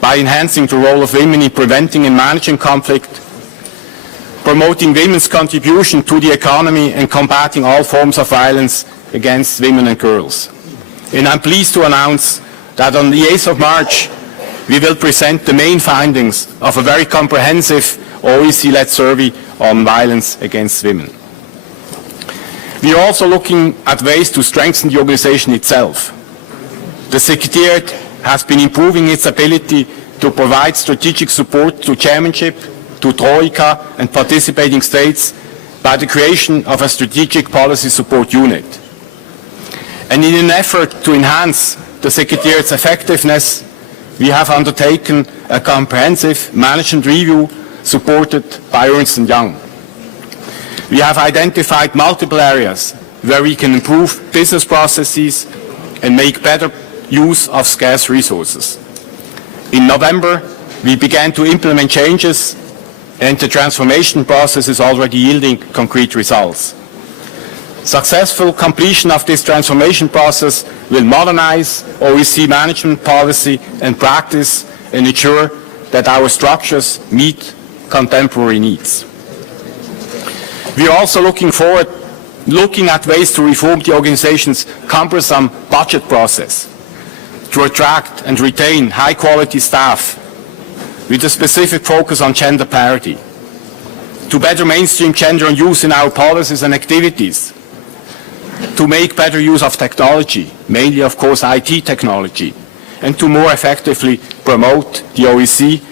by enhancing the role of women in preventing and managing conflict, promoting women's contribution to the economy and combating all forms of violence against women and girls. And I'm pleased to announce that on the 8th of March, we will present the main findings of a very comprehensive OSCE-led survey on violence against women. We are also looking at ways to strengthen the organization itself. The Secretariat has been improving its ability to provide strategic support to chairmanship, to Troika and participating states by the creation of a strategic policy support unit. And in an effort to enhance the Secretariat's effectiveness, we have undertaken a comprehensive management review supported by Ernst & Young. We have identified multiple areas where we can improve business processes and make better use of scarce resources. In November, we began to implement changes, and the transformation process is already yielding concrete results. Successful completion of this transformation process will modernize OSCE management policy and practice and ensure that our structures meet contemporary needs. We are also looking at ways to reform the organization's cumbersome budget process, to attract and retain high-quality staff with a specific focus on gender parity, to better mainstream gender and youth in our policies and activities, to make better use of technology, mainly, of course, IT technology, and to more effectively promote the OSCE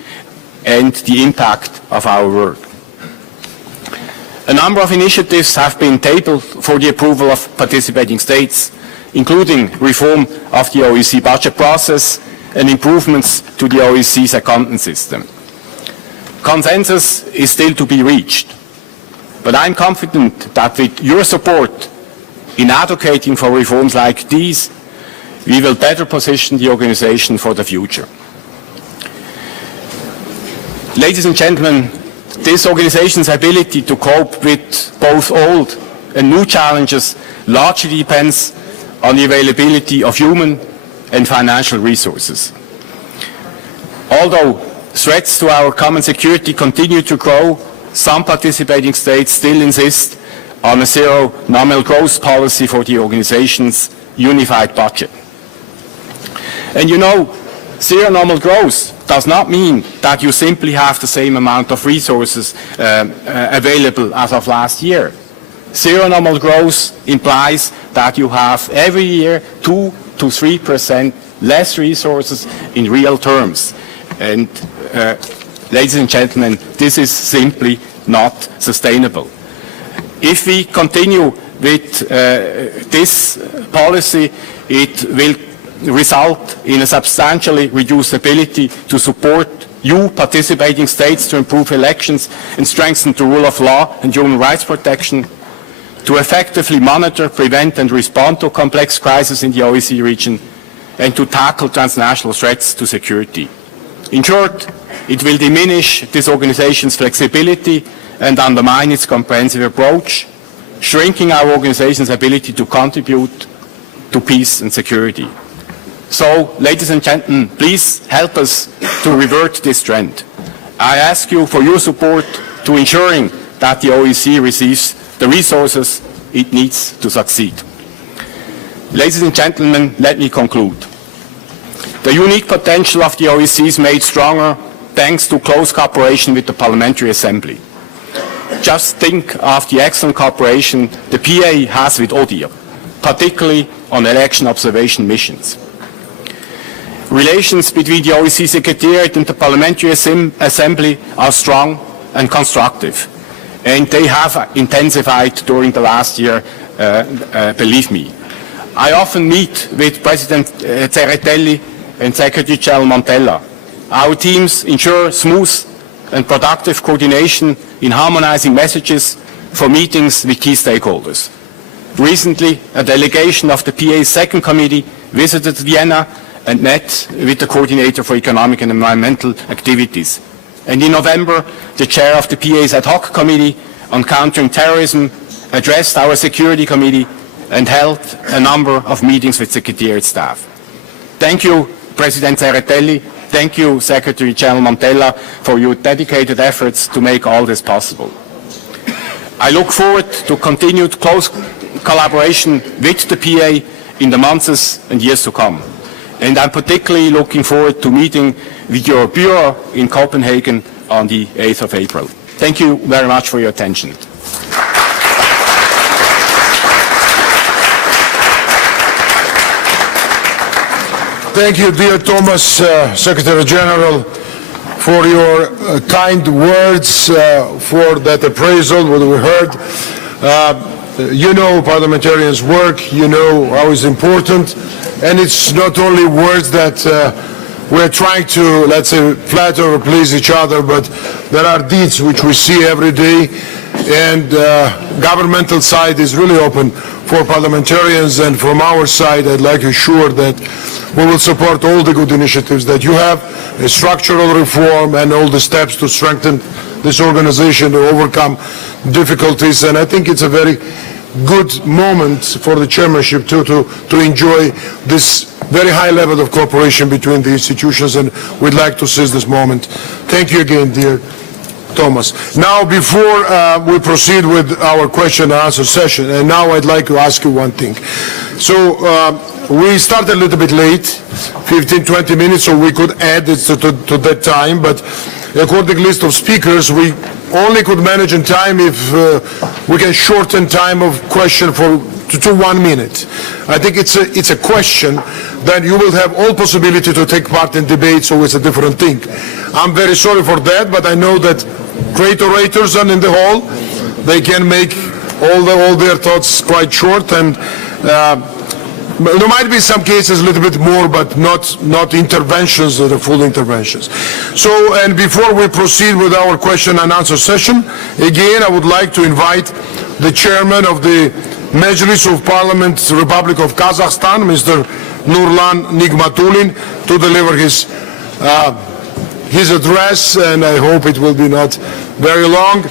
and the impact of our work. A number of initiatives have been tabled for the approval of participating states, including reform of the OSCE budget process and improvements to the OSCE's accounting system. Consensus is still to be reached, but I'm confident that with your support in advocating for reforms like these, we will better position the organization for the future. Ladies and gentlemen, this organization's ability to cope with both old and new challenges largely depends on the availability of human and financial resources. Although threats to our common security continue to grow, some participating states still insist on a zero nominal growth policy for the organization's unified budget. And you know, zero nominal growth does not mean that you simply have the same amount of resources available as of last year. Zero nominal growth implies that you have every year 2 to 3% less resources in real terms. And ladies and gentlemen, this is simply not sustainable. If we continue with this policy, it will result in a substantially reduced ability to support you participating states to improve elections and strengthen the rule of law and human rights protection, to effectively monitor, prevent and respond to complex crises in the OSCE region, and to tackle transnational threats to security. In short, it will diminish this organization's flexibility and undermine its comprehensive approach, shrinking our organization's ability to contribute to peace and security. So, ladies and gentlemen, please help us to revert this trend. I ask you for your support to ensuring that the OSCE receives the resources it needs to succeed. Ladies and gentlemen, let me conclude. The unique potential of the OSCE is made stronger thanks to close cooperation with the Parliamentary Assembly. Just think of the excellent cooperation the PA has with ODIHR, particularly on election observation missions. Relations between the OSCE Secretariat and the Parliamentary Assembly are strong and constructive, and they have intensified during the last year, believe me. I often meet with President Tsereteli and Secretary General Montella. Our teams ensure smooth and productive coordination in harmonizing messages for meetings with key stakeholders. Recently, a delegation of the PA's second committee visited Vienna and met with the coordinator for economic and environmental activities. And in November, the chair of the PA's ad hoc committee on countering terrorism addressed our security committee and held a number of meetings with Secretariat staff. Thank you, President Tsereteli. Thank you, Secretary General Montella, for your dedicated efforts to make all this possible. I look forward to continued close collaboration with the PA in the months and years to come. And I'm particularly looking forward to meeting with your Bureau in Copenhagen on the 8th of April. Thank you very much for your attention. Thank you, dear Thomas, Secretary General, for your kind words, for that appraisal, what we heard. You know parliamentarians' work, you know how it's important, and it's not only words that we're trying to, let's say, flatter or please each other, but there are deeds which we see every day, and governmental side is really open for parliamentarians, and from our side, I'd like to assure that we will support all the good initiatives that you have, a structural reform and all the steps to strengthen this organization to overcome difficulties. And I think it's a very good moment for the chairmanship to enjoy this very high level of cooperation between the institutions, and we'd like to seize this moment. Thank you again, dear Thomas. Now, before we proceed with our question and answer session, and now I'd like to ask you one thing. So we started a little bit late, 15-20 minutes, so we could add it to that time, but according to the list of speakers, we only could manage in time if we can shorten time of question to 1 minute. I think it's a question that you will have all possibility to take part in debate, so it's a different thing. I'm very sorry for that, but I know that great orators are in the hall. They can make all their thoughts quite short, and there might be some cases a little bit more, but not interventions, the full interventions. So, and before we proceed with our question and answer session, again, I would like to invite the chairman of the Mejlis of Parliament, Republic of Kazakhstan, Mr. Nurlan Nigmatulin, to deliver his address, and I hope it will be not very long.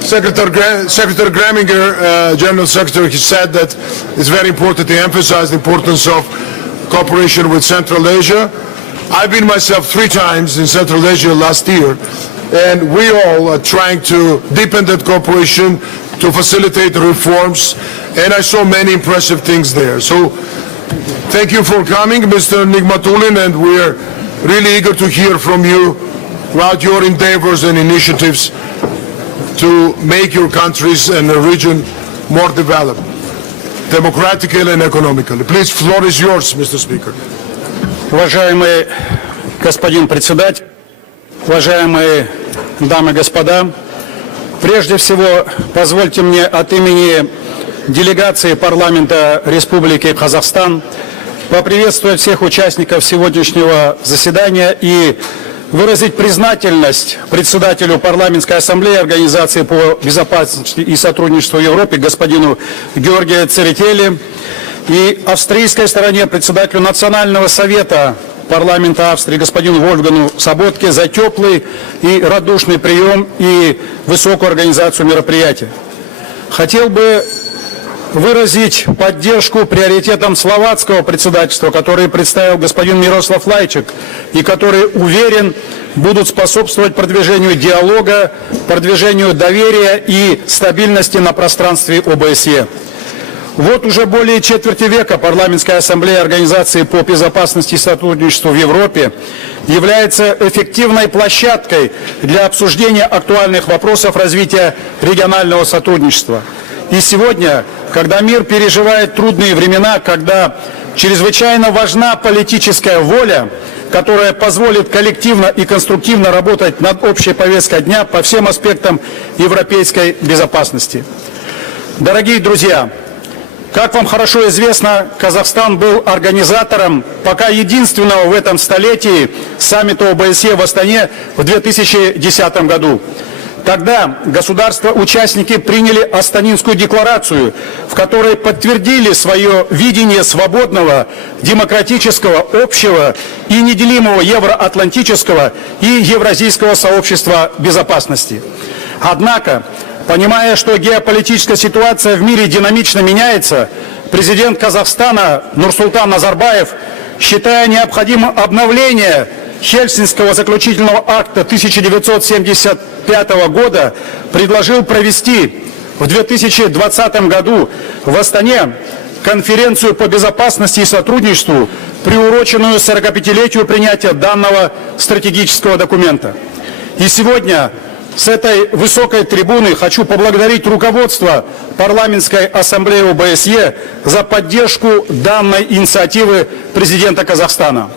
Secretary Greminger, General Secretary, he said that it's very important to emphasize the importance of cooperation with Central Asia. I've been myself 3 times in Central Asia last year, and we all are trying to deepen that cooperation to facilitate reforms, and I saw many impressive things there. So thank you for coming, Mr. Nigmatulin, and we're really eager to hear from you about your endeavors and initiatives to make your countries and the region more developed, democratically and economically. Please, floor is yours, Mr. Speaker. Уважаемый господин председатель, уважаемые дамы и господа, прежде всего позвольте мне от имени делегации парламента Республики Казахстан поприветствовать всех участников сегодняшнего заседания и выразить признательность председателю парламентской ассамблеи Организации по безопасности и сотрудничеству в Европе господину Георгию Церетели и австрийской стороне председателю Национального совета парламента Австрии господину Вольфгангу Соботке за теплый и радушный прием и высокую организацию мероприятия. Хотел бы выразить поддержку приоритетам словацкого председательства, которые представил господин Мирослав Лайчак, и которые, уверен, будут способствовать продвижению диалога, продвижению доверия и стабильности на пространстве ОБСЕ. Вот уже более четверти века Парламентская ассамблея Организации по безопасности и сотрудничеству в Европе является эффективной площадкой для обсуждения актуальных вопросов развития регионального сотрудничества. И сегодня, когда мир переживает трудные времена, когда чрезвычайно важна политическая воля, которая позволит коллективно и конструктивно работать над общей повесткой дня по всем аспектам европейской безопасности. Дорогие друзья, как вам хорошо известно, Казахстан был организатором пока единственного в этом столетии саммита ОБСЕ в Астане в 2010 году. Тогда государства-участники приняли Астанинскую декларацию, в которой подтвердили свое видение свободного, демократического, общего и неделимого евроатлантического и евразийского сообщества безопасности. Однако, понимая, что геополитическая ситуация в мире динамично меняется, президент Казахстана Нурсултан Назарбаев, считая необходимым обновление Хельсинского заключительного акта 1975 года, предложил провести в 2020 году в Астане конференцию по безопасности и сотрудничеству, приуроченную 45-летию принятия данного стратегического документа. И сегодня с этой высокой трибуны хочу поблагодарить руководство Парламентской ассамблеи ОБСЕ за поддержку данной инициативы президента Казахстана.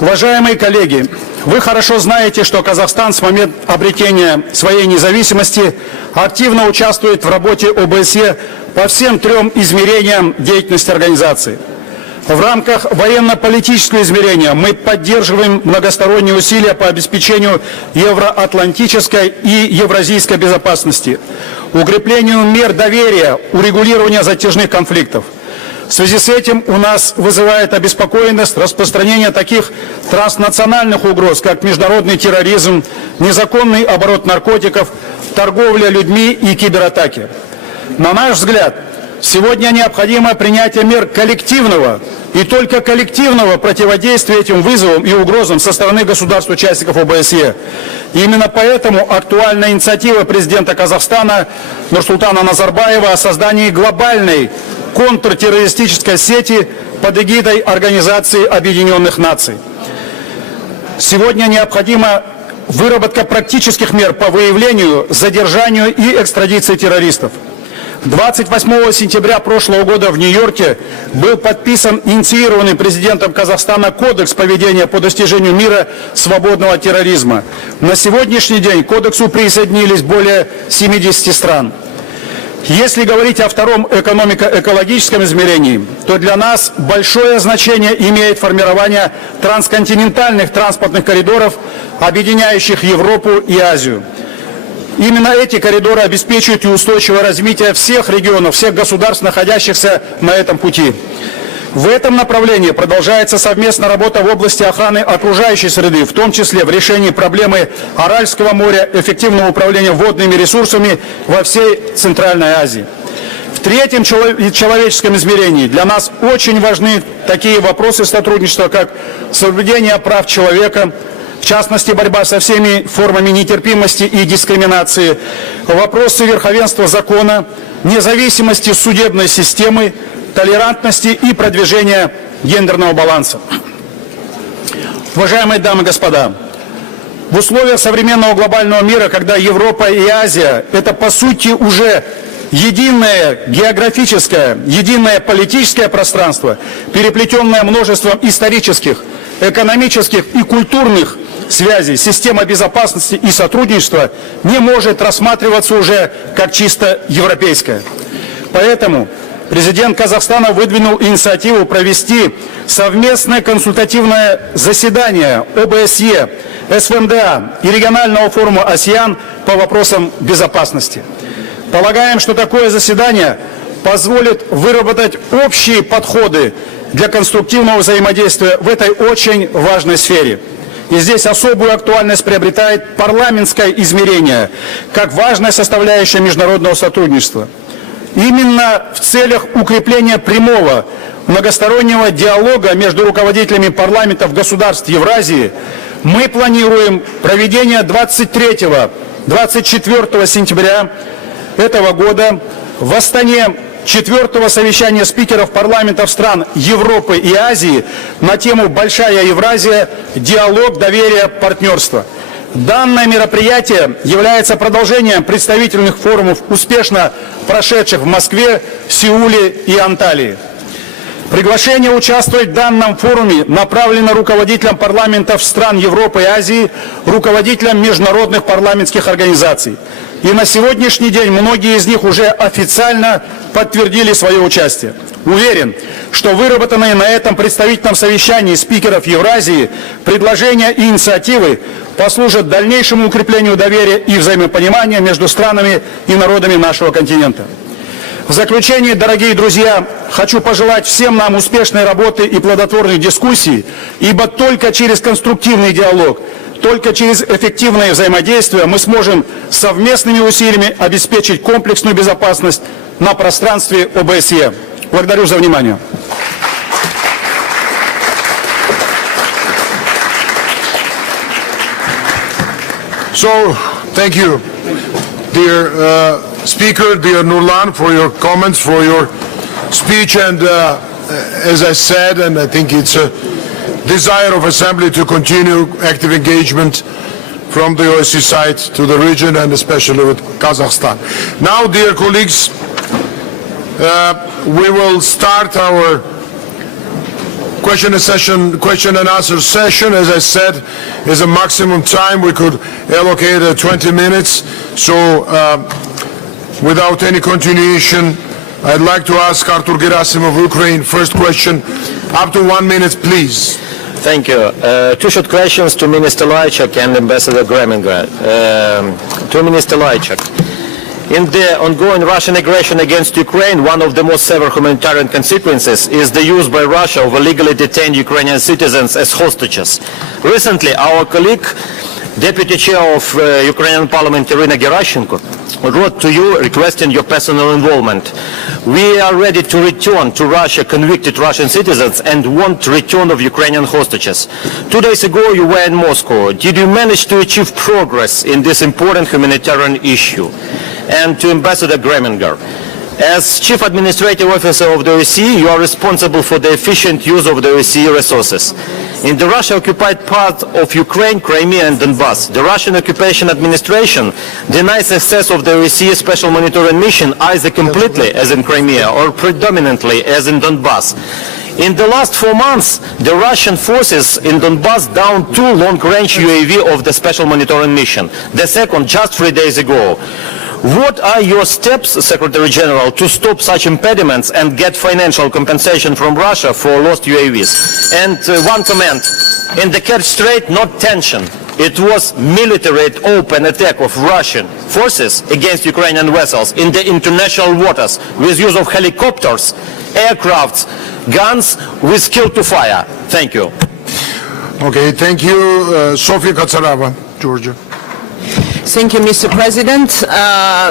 Уважаемые коллеги, вы хорошо знаете, что Казахстан с момента обретения своей независимости активно участвует в работе ОБСЕ по всем трем измерениям деятельности организации. В рамках военно-политического измерения мы поддерживаем многосторонние усилия по обеспечению евроатлантической и евразийской безопасности, укреплению мер доверия, урегулированию затяжных конфликтов. В связи с этим у нас вызывает обеспокоенность распространение таких транснациональных угроз, как международный терроризм, незаконный оборот наркотиков, торговля людьми и кибератаки. На наш взгляд, сегодня необходимо принятие мер коллективного и только коллективного противодействия этим вызовам и угрозам со стороны государств-участников ОБСЕ. И именно поэтому актуальна инициатива президента Казахстана Нурсултана Назарбаева о создании глобальной контртеррористической сети под эгидой Организации Объединенных Наций. Сегодня необходима выработка практических мер по выявлению, задержанию и экстрадиции террористов. 28 сентября прошлого года в Нью-Йорке был подписан инициированный президентом Казахстана Кодекс поведения по достижению мира свободного от терроризма. На сегодняшний день к кодексу присоединились более 70 стран. Если говорить о втором экономико-экологическом измерении, то для нас большое значение имеет формирование трансконтинентальных транспортных коридоров, объединяющих Европу и Азию. Именно эти коридоры обеспечивают и устойчивое развитие всех регионов, всех государств, находящихся на этом пути. В этом направлении продолжается совместная работа в области охраны окружающей среды, в том числе в решении проблемы Аральского моря, эффективного управления водными ресурсами во всей Центральной Азии. В третьем человеческом измерении для нас очень важны такие вопросы сотрудничества, как соблюдение прав человека, в частности, борьба со всеми формами нетерпимости и дискриминации, вопросы верховенства закона, независимости судебной системы, толерантности и продвижения гендерного баланса. Уважаемые дамы и господа, в условиях современного глобального мира, когда Европа и Азия – это по сути уже единое географическое, единое политическое пространство, переплетенное множеством исторических, экономических и культурных связей, система безопасности и сотрудничества не может рассматриваться уже как чисто европейская. Поэтому президент Казахстана выдвинул инициативу провести совместное консультативное заседание ОБСЕ, СФМДА и регионального форума АСЕАН по вопросам безопасности. Полагаем, что такое заседание позволит выработать общие подходы для конструктивного взаимодействия в этой очень важной сфере. И здесь особую актуальность приобретает парламентское измерение, как важная составляющая международного сотрудничества. Именно в целях укрепления прямого многостороннего диалога между руководителями парламентов государств Евразии мы планируем проведение 23-24 сентября этого года в Астане 4-го совещания спикеров парламентов стран Европы и Азии на тему «Большая Евразия. Диалог, доверие, партнерство». Данное мероприятие является продолжением представительных форумов, успешно прошедших в Москве, Сеуле и Анталии. Приглашение участвовать в данном форуме направлено руководителям парламентов стран Европы и Азии, руководителям международных парламентских организаций. И на сегодняшний день многие из них уже официально подтвердили свое участие. Уверен, что выработанные на этом представительном совещании спикеров Евразии предложения и инициативы послужат дальнейшему укреплению доверия и взаимопонимания между странами и народами нашего континента. В заключение, дорогие друзья, хочу пожелать всем нам успешной работы и плодотворных дискуссий, ибо только через конструктивный диалог, только через эффективное взаимодействие мы сможем совместными усилиями обеспечить комплексную безопасность на пространстве ОБСЕ. Благодарю за внимание. So, thank you, dear Speaker, dear Nurlan, for your comments, for your speech, and as I said, and I think it's a desire of Assembly to continue active engagement from the OSCE side to the region and especially with Kazakhstan. Now, dear colleagues, we will start our question and answer session. As I said, is a maximum time. We could allocate 20 minutes. So, without any continuation, I'd like to ask Artur Gerasimov of Ukraine. First question, up to 1 minute, please. Thank you. Two short questions to Minister Lajchak and Ambassador Greminger. To Minister Lajchak. In the ongoing Russian aggression against Ukraine, one of the most severe humanitarian consequences is the use by Russia of illegally detained Ukrainian citizens as hostages. Recently, our colleague, Deputy Chair of Ukrainian Parliament Irina Gerashchenko, wrote to you requesting your personal involvement. We are ready to return to Russia convicted Russian citizens and want return of Ukrainian hostages. 2 days ago you were in Moscow. Did you manage to achieve progress in this important humanitarian issue? And to Ambassador Greminger, as Chief Administrative Officer of the OSCE, you are responsible for the efficient use of the OSCE resources. In the Russia-occupied part of Ukraine, Crimea and Donbass, the Russian occupation administration denies access of the OSCE Special Monitoring Mission either completely, as in Crimea, or predominantly, as in Donbass. In the last 4 months, the Russian forces in Donbass downed 2 long-range UAV of the Special Monitoring Mission. The second just 3 days ago. What are your steps, Secretary General, to stop such impediments and get financial compensation from Russia for lost UAVs? And one comment, in the Kerch Strait, not tension. It was military open attack of Russian forces against Ukrainian vessels in the international waters with use of helicopters, aircrafts, guns with kill to fire. Thank you. Okay, thank you. Sofia Katsarava, Georgia. Thank you, Mr. President.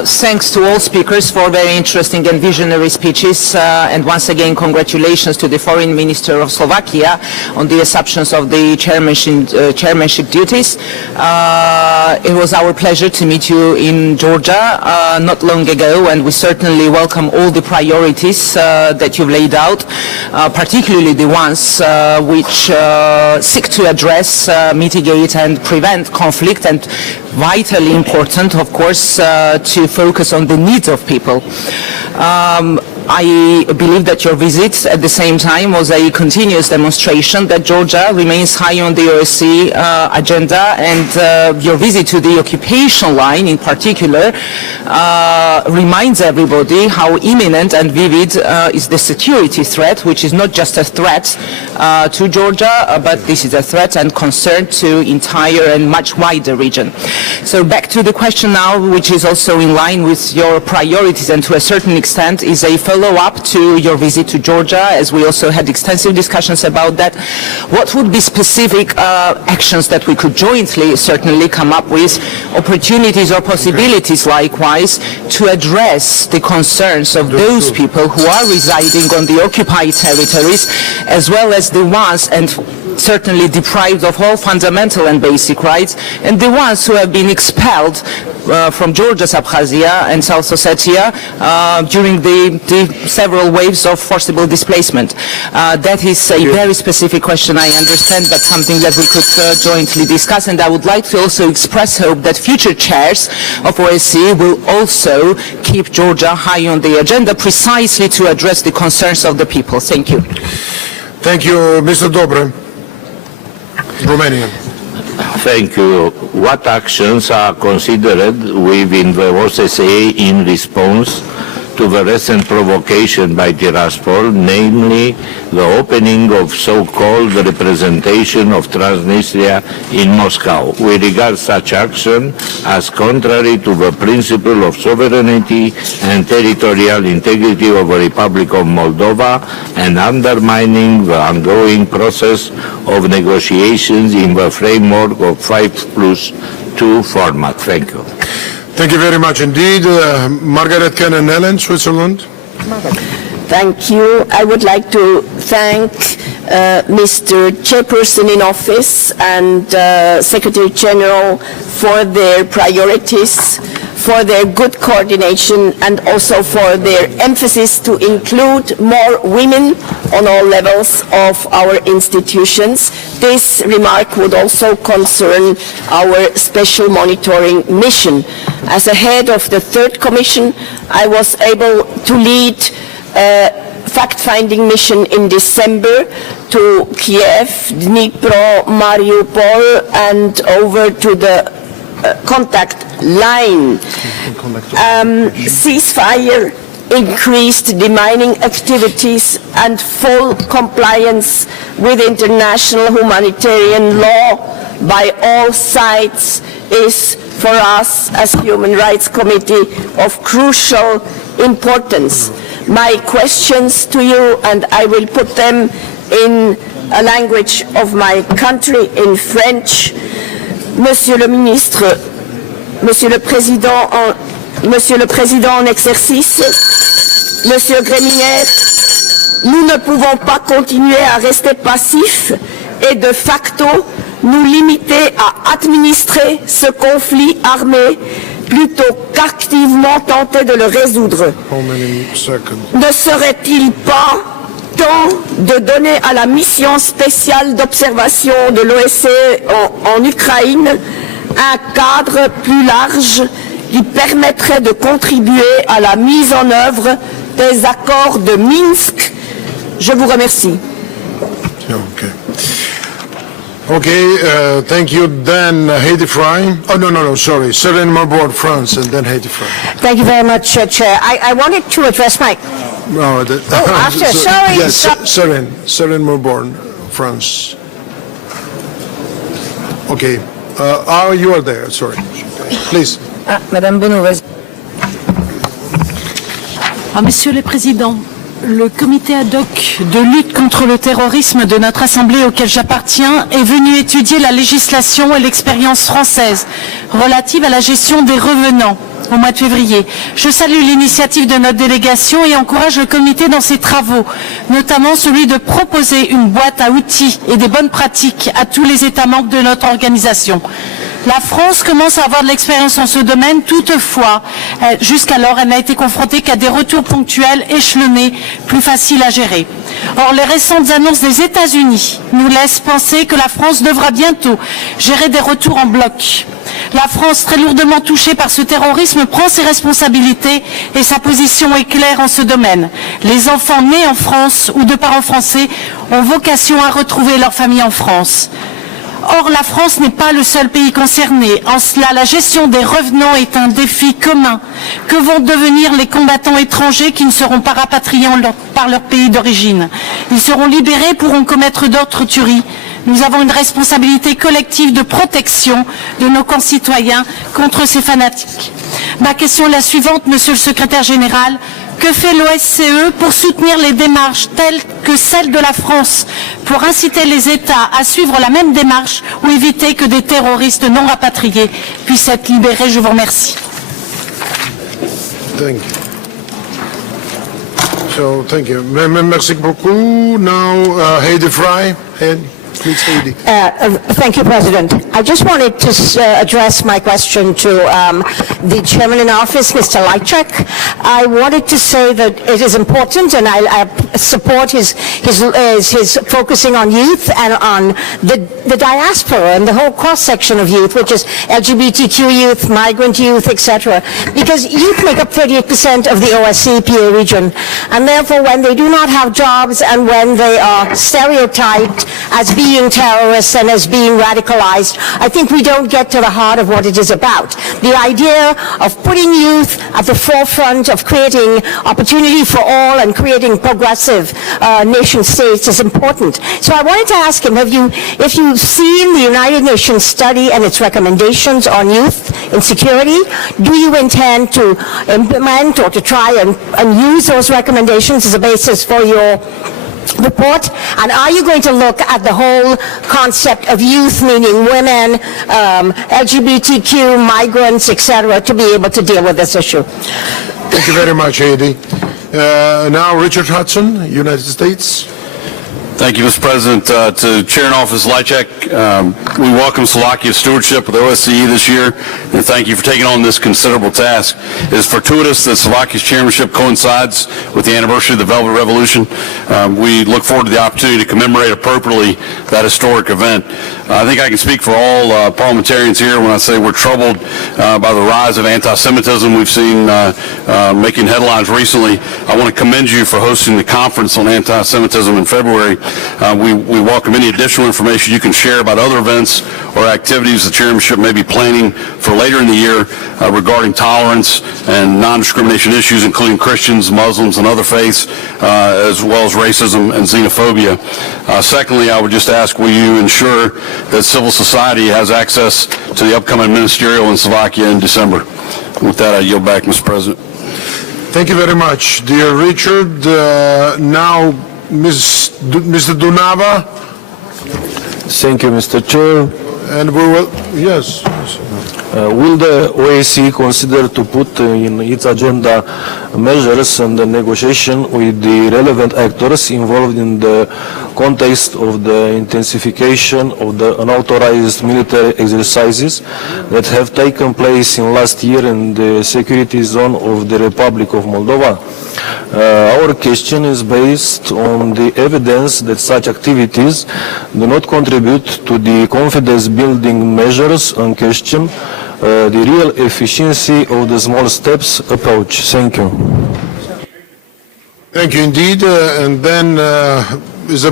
Thanks to all speakers for very interesting and visionary speeches. And once again, congratulations to the Foreign Minister of Slovakia on the assumptions of the chairmanship duties. It was our pleasure to meet you in Georgia not long ago, and we certainly welcome all the priorities that you've laid out, particularly the ones which seek to address, mitigate and prevent conflict, and vitally important, of course, to focus on the needs of people. I believe that your visit at the same time was a continuous demonstration that Georgia remains high on the OSCE agenda, and your visit to the occupation line in particular reminds everybody how imminent and vivid is the security threat, which is not just a threat to Georgia, but this is a threat and concern to entire and much wider region. So back to the question now, which is also in line with your priorities and to a certain extent is a follow-up to your visit to Georgia, as we also had extensive discussions about that. What would be specific actions that we could jointly certainly come up with, opportunities or possibilities likewise, to address the concerns of those people who are residing on the occupied territories, as well as the ones and certainly deprived of all fundamental and basic rights, and the ones who have been expelled from Georgia's Abkhazia and South Ossetia during the several waves of forcible displacement. That is a very specific question, I understand, but something that we could jointly discuss, and I would like to also express hope that future chairs of OSCE will also keep Georgia high on the agenda precisely to address the concerns of the people. Thank you. Thank you, Mr. Dobre. Romania. Thank you. What actions are considered within the OSCE in response to the recent provocation by Tiraspol, namely the opening of so-called representation of Transnistria in Moscow? We regard such action as contrary to the principle of sovereignty and territorial integrity of the Republic of Moldova and undermining the ongoing process of negotiations in the framework of 5+2 format. Thank you. Thank you very much indeed. Margaret Cannon-Nellen, Switzerland. Thank you. I would like to thank Mr. Chairperson in Office and Secretary General for their priorities, for their good coordination, and also for their emphasis to include more women on all levels of our institutions. This remark would also concern our special monitoring mission. As a head of the third commission, I was able to lead a fact-finding mission in December to Kiev, Dnipro, Mariupol, and over to the contact line. Ceasefire, increased demining activities, and full compliance with international humanitarian law by all sides is for us as Human Rights Committee of crucial importance. My questions to you, and I will put them in a language of my country, in French. Monsieur le Ministre, Monsieur le Président en exercice, Monsieur Gremier, nous ne pouvons pas continuer à rester passifs et de facto nous limiter à administrer ce conflit armé plutôt qu'activement tenter de le résoudre. Ne serait-il pas temps de donner à la mission spéciale d'observation de l'OSCE en Ukraine un cadre plus large qui permettrait de contribuer à la mise en œuvre des accords de Minsk? Je vous remercie. Thank you. Then Heidi Fry. Oh, no, sorry. Serene Marboard, France, and then Heidi Fry. Thank you very much, Chair. I wanted to address my... No, after, sorry. Yes, Serene Marboard, France. Okay. You are there, sorry. Please. Madame Bonneau, Monsieur le Président, le comité ad hoc de lutte contre le terrorisme de notre Assemblée auquel j'appartiens est venu étudier la législation et l'expérience française relative à la gestion des revenants au mois de février. Je salue l'initiative de notre délégation et encourage le comité dans ses travaux, notamment celui de proposer une boîte à outils et des bonnes pratiques à tous les États membres de notre organisation. La France commence à avoir de l'expérience en ce domaine, toutefois, jusqu'alors, elle n'a été confrontée qu'à des retours ponctuels, échelonnés, plus faciles à gérer. Or, les récentes annonces des États-Unis nous laissent penser que la France devra bientôt gérer des retours en bloc. La France, très lourdement touchée par ce terrorisme, prend ses responsabilités et sa position est claire en ce domaine. Les enfants nés en France ou de parents français ont vocation à retrouver leur famille en France. Or, la France n'est pas le seul pays concerné. En cela, la gestion des revenants est un défi commun. Que vont devenir les combattants étrangers qui ne seront pas rapatriés par leur pays d'origine? Ils seront libérés, pourront commettre d'autres tueries. Nous avons une responsabilité collective de protection de nos concitoyens contre ces fanatiques. Ma question est la suivante, Monsieur le Secrétaire général. Que fait l'OSCE pour soutenir les démarches telles que celle de la France, pour inciter les États à suivre la même démarche ou éviter que des terroristes non rapatriés puissent être libérés? Je vous remercie. Thank you. Merci beaucoup. Now, Heidi Fry. please, Heidi. Thank you, President. I just wanted to address my question to the chairman in office, Mr. Lajčák. I wanted to say that it is important, and I support his focusing on youth and on the diaspora and the whole cross-section of youth, which is LGBTQ youth, migrant youth, etc. Because youth make up 38% of the OSCE-PA region, and therefore when they do not have jobs and when they are stereotyped as being terrorists and as being radicalized, I think we don't get to the heart of what it is about. The idea of putting youth at the forefront of creating opportunity for all and creating progressive nation states is important. So I wanted to ask him, if you've seen the United Nations study and its recommendations on youth insecurity, do you intend to implement or to try and use those recommendations as a basis for your report? And are you going to look at the whole concept of youth, meaning women, LGBTQ, migrants, etc., to be able to deal with this issue? Thank you very much, Heidi. Now, Richard Hudson, United States. Thank you, Mr. President. To Chair in Office Lajčák, we welcome Slovakia's stewardship of the OSCE this year, and thank you for taking on this considerable task. It is fortuitous that Slovakia's chairmanship coincides with the anniversary of the Velvet Revolution. We look forward to the opportunity to commemorate appropriately that historic event. I think I can speak for all parliamentarians here when I say we're troubled by the rise of anti-Semitism we've seen making headlines recently. I want to commend you for hosting the conference on anti-Semitism in February. We welcome any additional information you can share about other events or activities the chairmanship may be planning for later in the year regarding tolerance and non-discrimination issues, including Christians, Muslims, and other faiths, as well as racism and xenophobia. Secondly, I would just ask, will you ensure that civil society has access to the upcoming ministerial in Slovakia in December? With that, I yield back, Mr. President. Thank you very much, dear Richard. Now, Mr. Dunava. Thank you, Mr. Chair. And we will, yes. Will the OSCE consider to put in its agenda measures and the negotiation with the relevant actors involved in the context of the intensification of the unauthorized military exercises that have taken place in last year in the security zone of the Republic of Moldova? Our question is based on the evidence that such activities do not contribute to the confidence-building measures on question the real efficiency of the small steps approach. Thank you. Thank you indeed. And then Ms.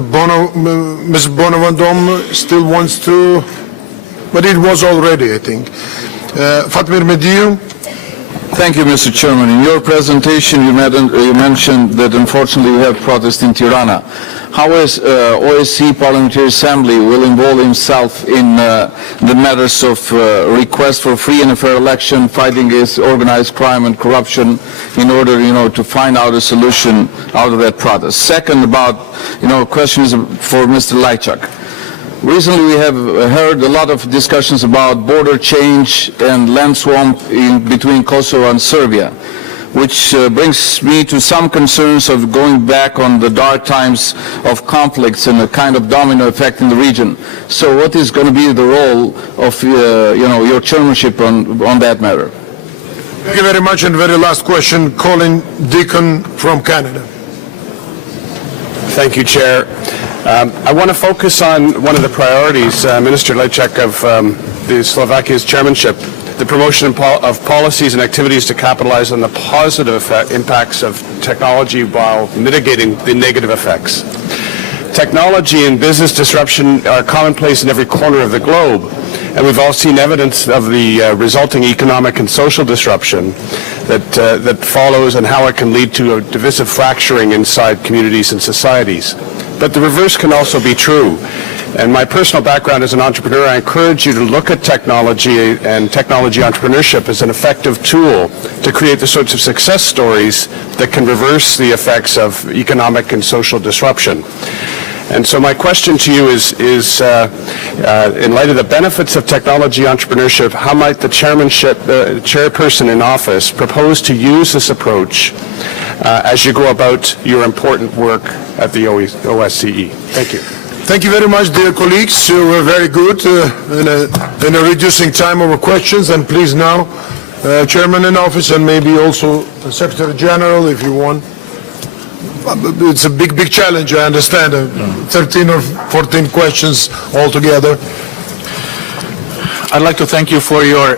Bonavandom still wants to, but it was already, I think. Fatmir Mediu. Thank you, Mr. Chairman. In your presentation, you mentioned that unfortunately we have protests in Tirana. How is OSCE Parliamentary Assembly will involve himself in the matters of request for free and fair election, fighting against organized crime and corruption, in order, to find out a solution out of that protest? Second, about, questions for Mr. Lajčák. Recently, we have heard a lot of discussions about border change and land swamp in between Kosovo and Serbia, which brings me to some concerns of going back on the dark times of conflicts and a kind of domino effect in the region. So what is going to be the role of, your chairmanship on that matter? Thank you very much. And very last question, Colin Deacon from Canada. Thank you, Chair. I want to focus on one of the priorities, Minister Lajčák, of the Slovakia's chairmanship, the promotion of policies and activities to capitalize on the positive impacts of technology while mitigating the negative effects. Technology and business disruption are commonplace in every corner of the globe, and we've all seen evidence of the resulting economic and social disruption that follows and how it can lead to a divisive fracturing inside communities and societies. But the reverse can also be true. And my personal background as an entrepreneur, I encourage you to look at technology and technology entrepreneurship as an effective tool to create the sorts of success stories that can reverse the effects of economic and social disruption. And so my question to you is in light of the benefits of technology entrepreneurship, how might the chairperson in office propose to use this approach as you go about your important work at the OSCE? Thank you. Thank you very much, dear colleagues. You were very good in reducing time over questions. And please now, Chairman in office and maybe also Secretary General, if you want. It's a big challenge, I understand. 13 or 14 questions altogether. I'd like to thank you for your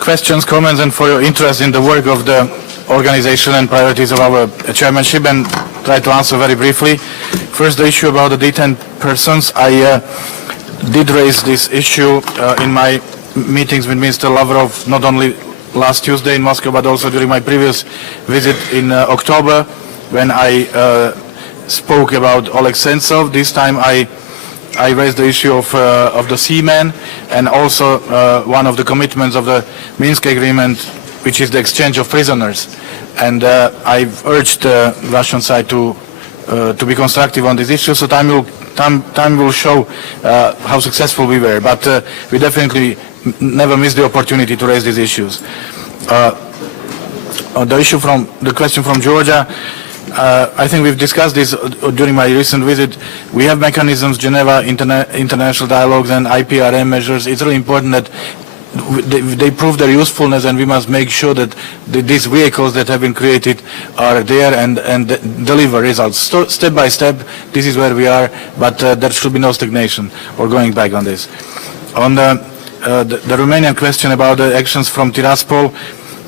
questions, comments, and for your interest in the work of the organization and priorities of our chairmanship, and try to answer very briefly. First, the issue about the detained persons. I did raise this issue in my meetings with Minister Lavrov, not only last Tuesday in Moscow, but also during my previous visit in October, when I spoke about Oleg Sentsov. This time I raised the issue of the seamen, and also one of the commitments of the Minsk agreement, which is the exchange of prisoners. And I've urged the Russian side to be constructive on this issue. So time will show how successful we were. But we definitely never missed the opportunity to raise these issues. On the question from Georgia, I think we've discussed this during my recent visit. We have mechanisms, Geneva, international dialogues, and IPRM measures. It's really important that they prove their usefulness, and we must make sure that these vehicles that have been created are there and deliver results. Step by step, this is where we are, but there should be no stagnation or going back on this. On the Romanian question about the actions from Tiraspol,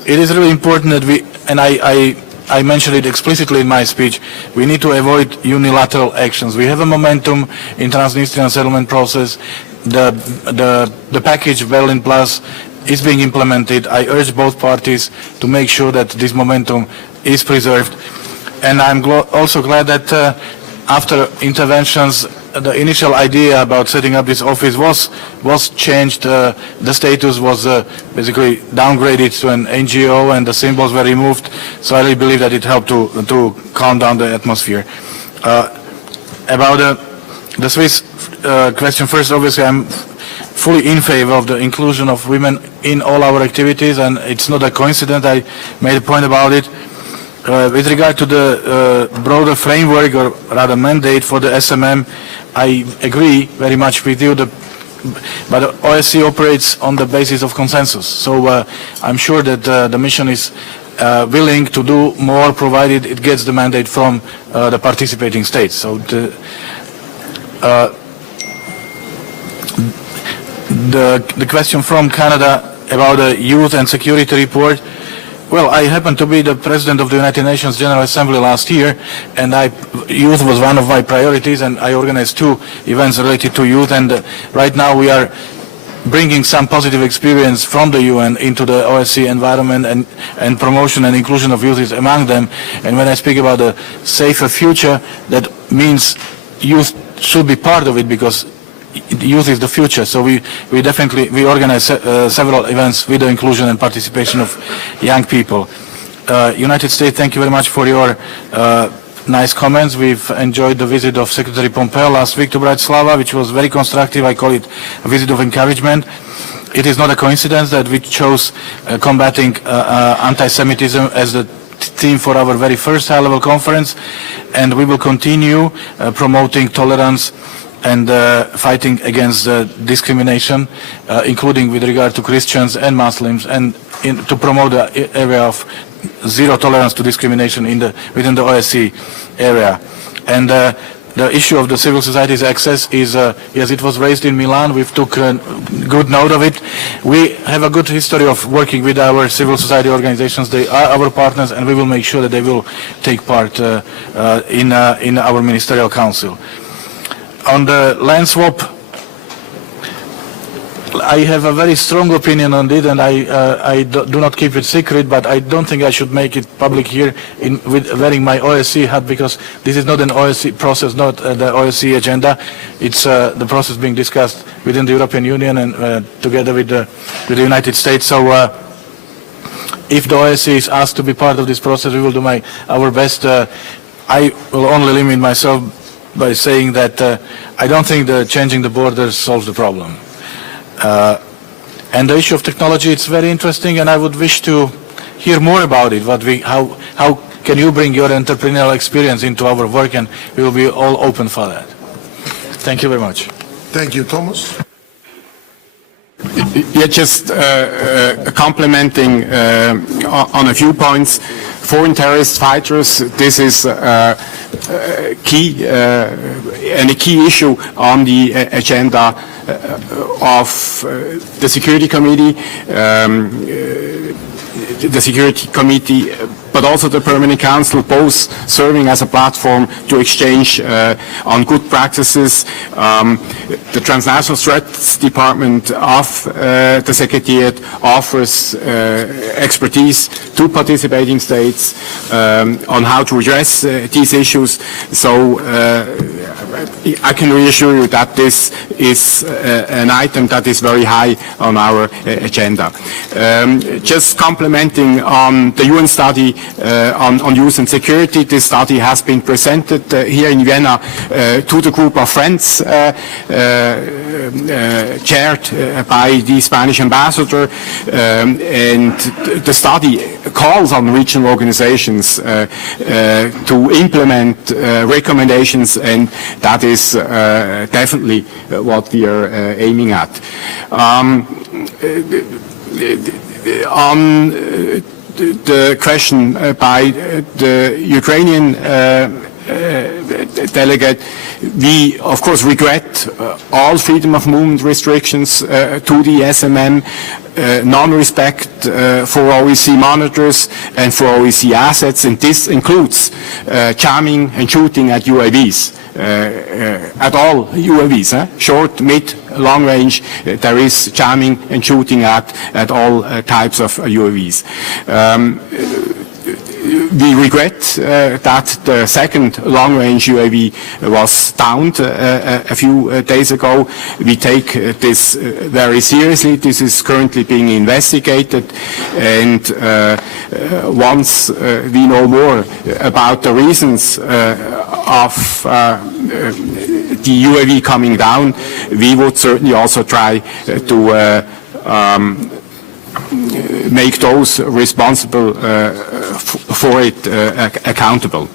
it is really important that we, and I mentioned it explicitly in my speech, we need to avoid unilateral actions. We have a momentum in Transnistrian settlement process. The package Berlin Plus is being implemented. I urge both parties to make sure that this momentum is preserved. And I'm also glad that after interventions, the initial idea about setting up this office was changed. The status was basically downgraded to an NGO, and the symbols were removed. So I really believe that it helped to calm down the atmosphere. About the Swiss question, first, obviously, I'm fully in favor of the inclusion of women in all our activities, and it's not a coincidence. I made a point about it. With regard to the broader framework, or rather mandate for the SMM, I agree very much with you, but OSCE operates on the basis of consensus. So I'm sure that the mission is willing to do more, provided it gets the mandate from the participating states. So the question from Canada about the youth and security report. Well, I happened to be the president of the United Nations General Assembly last year, and youth was one of my priorities, and I organized 2 events related to youth, and right now we are bringing some positive experience from the UN into the OSCE environment, and promotion and inclusion of youth is among them. And when I speak about a safer future, that means youth should be part of it, because youth is the future. So we organize several events with the inclusion and participation of young people. United States, thank you very much for your nice comments. We've enjoyed the visit of Secretary Pompeo last week to Bratislava, which was very constructive. I call it a visit of encouragement. It is not a coincidence that we chose combating anti-Semitism as the theme for our very first high-level conference, and we will continue promoting tolerance and fighting against discrimination, including with regard to Christians and Muslims, and to promote the area of zero tolerance to discrimination within the OSCE area. And the issue of the civil society's access is, yes, it was raised in Milan. We took good note of it. We have a good history of working with our civil society organizations. They are our partners, and we will make sure that they will take part in our ministerial council. On the land swap, I have a very strong opinion on it, and I do not keep it secret, but I don't think I should make it public here with wearing my OSCE hat, because this is not an OSCE process, not the OSCE agenda. It's the process being discussed within the European Union and together with the United States. So if the OSCE is asked to be part of this process, we will do our best. I will only limit myself by saying that I don't think that changing the borders solves the problem. And the issue of technology, it's very interesting, and I would wish to hear more about it. How can you bring your entrepreneurial experience into our work, and we will be all open for that. Thank you very much. Thank you, Thomas. Yeah, just complimenting on a few points. Foreign terrorist fighters, this is key and a key issue on the agenda of the Security Committee, but also the Permanent Council, both serving as a platform to exchange on good practices. The Transnational Threats Department of the Secretariat offers expertise to participating states on how to address these issues. So I can reassure you that this is an item that is very high on our agenda. Just complimenting on the UN study on youth and security. This study has been presented here in Vienna to the group of friends chaired by the Spanish ambassador, and the study calls on regional organizations to implement recommendations, and that is definitely what we are aiming at. On the question by the Ukrainian delegate, we of course regret all freedom of movement restrictions to the SMM, non-respect for OEC monitors and for OEC assets, and this includes jamming and shooting at UAVs. At all UAVs, short, mid, long range, there is jamming and shooting at all types of UAVs. We regret that the second long-range UAV was downed a few days ago. We take this very seriously. This is currently being investigated, and once we know more about the reasons of the UAV coming down, we would certainly also try to make those responsible for it accountable.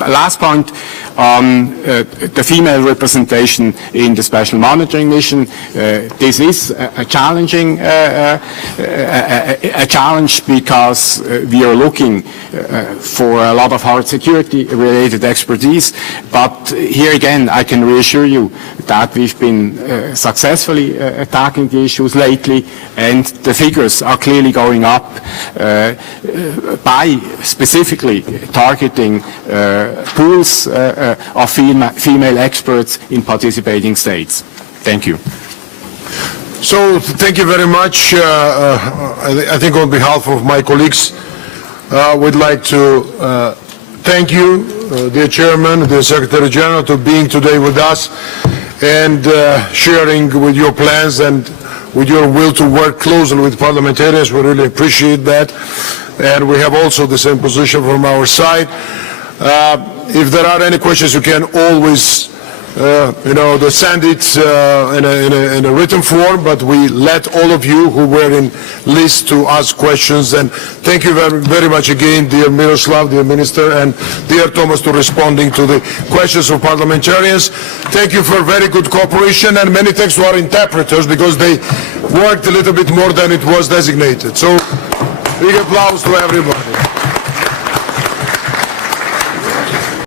Last point on the female representation in the special monitoring mission. This is a challenging a challenge because we are looking for a lot of hard security related expertise, but here again I can reassure you that we've been successfully attacking the issues lately, and the figures are clearly going up by specifically targeting pools of female experts in participating states. Thank you. So thank you very much. I think on behalf of my colleagues, we'd like to thank you, dear Chairman, the Secretary General, for being today with us and sharing with your plans and with your will to work closely with parliamentarians. We really appreciate that. And we have also the same position from our side. If there are any questions, you can always send it in a written form, but we let all of you who were in list to ask questions. And thank you very, very much again, dear Miroslav, dear Minister, and dear Thomas, to responding to the questions of parliamentarians. Thank you for very good cooperation, and many thanks to our interpreters because they worked a little bit more than it was designated. So big applause to everybody.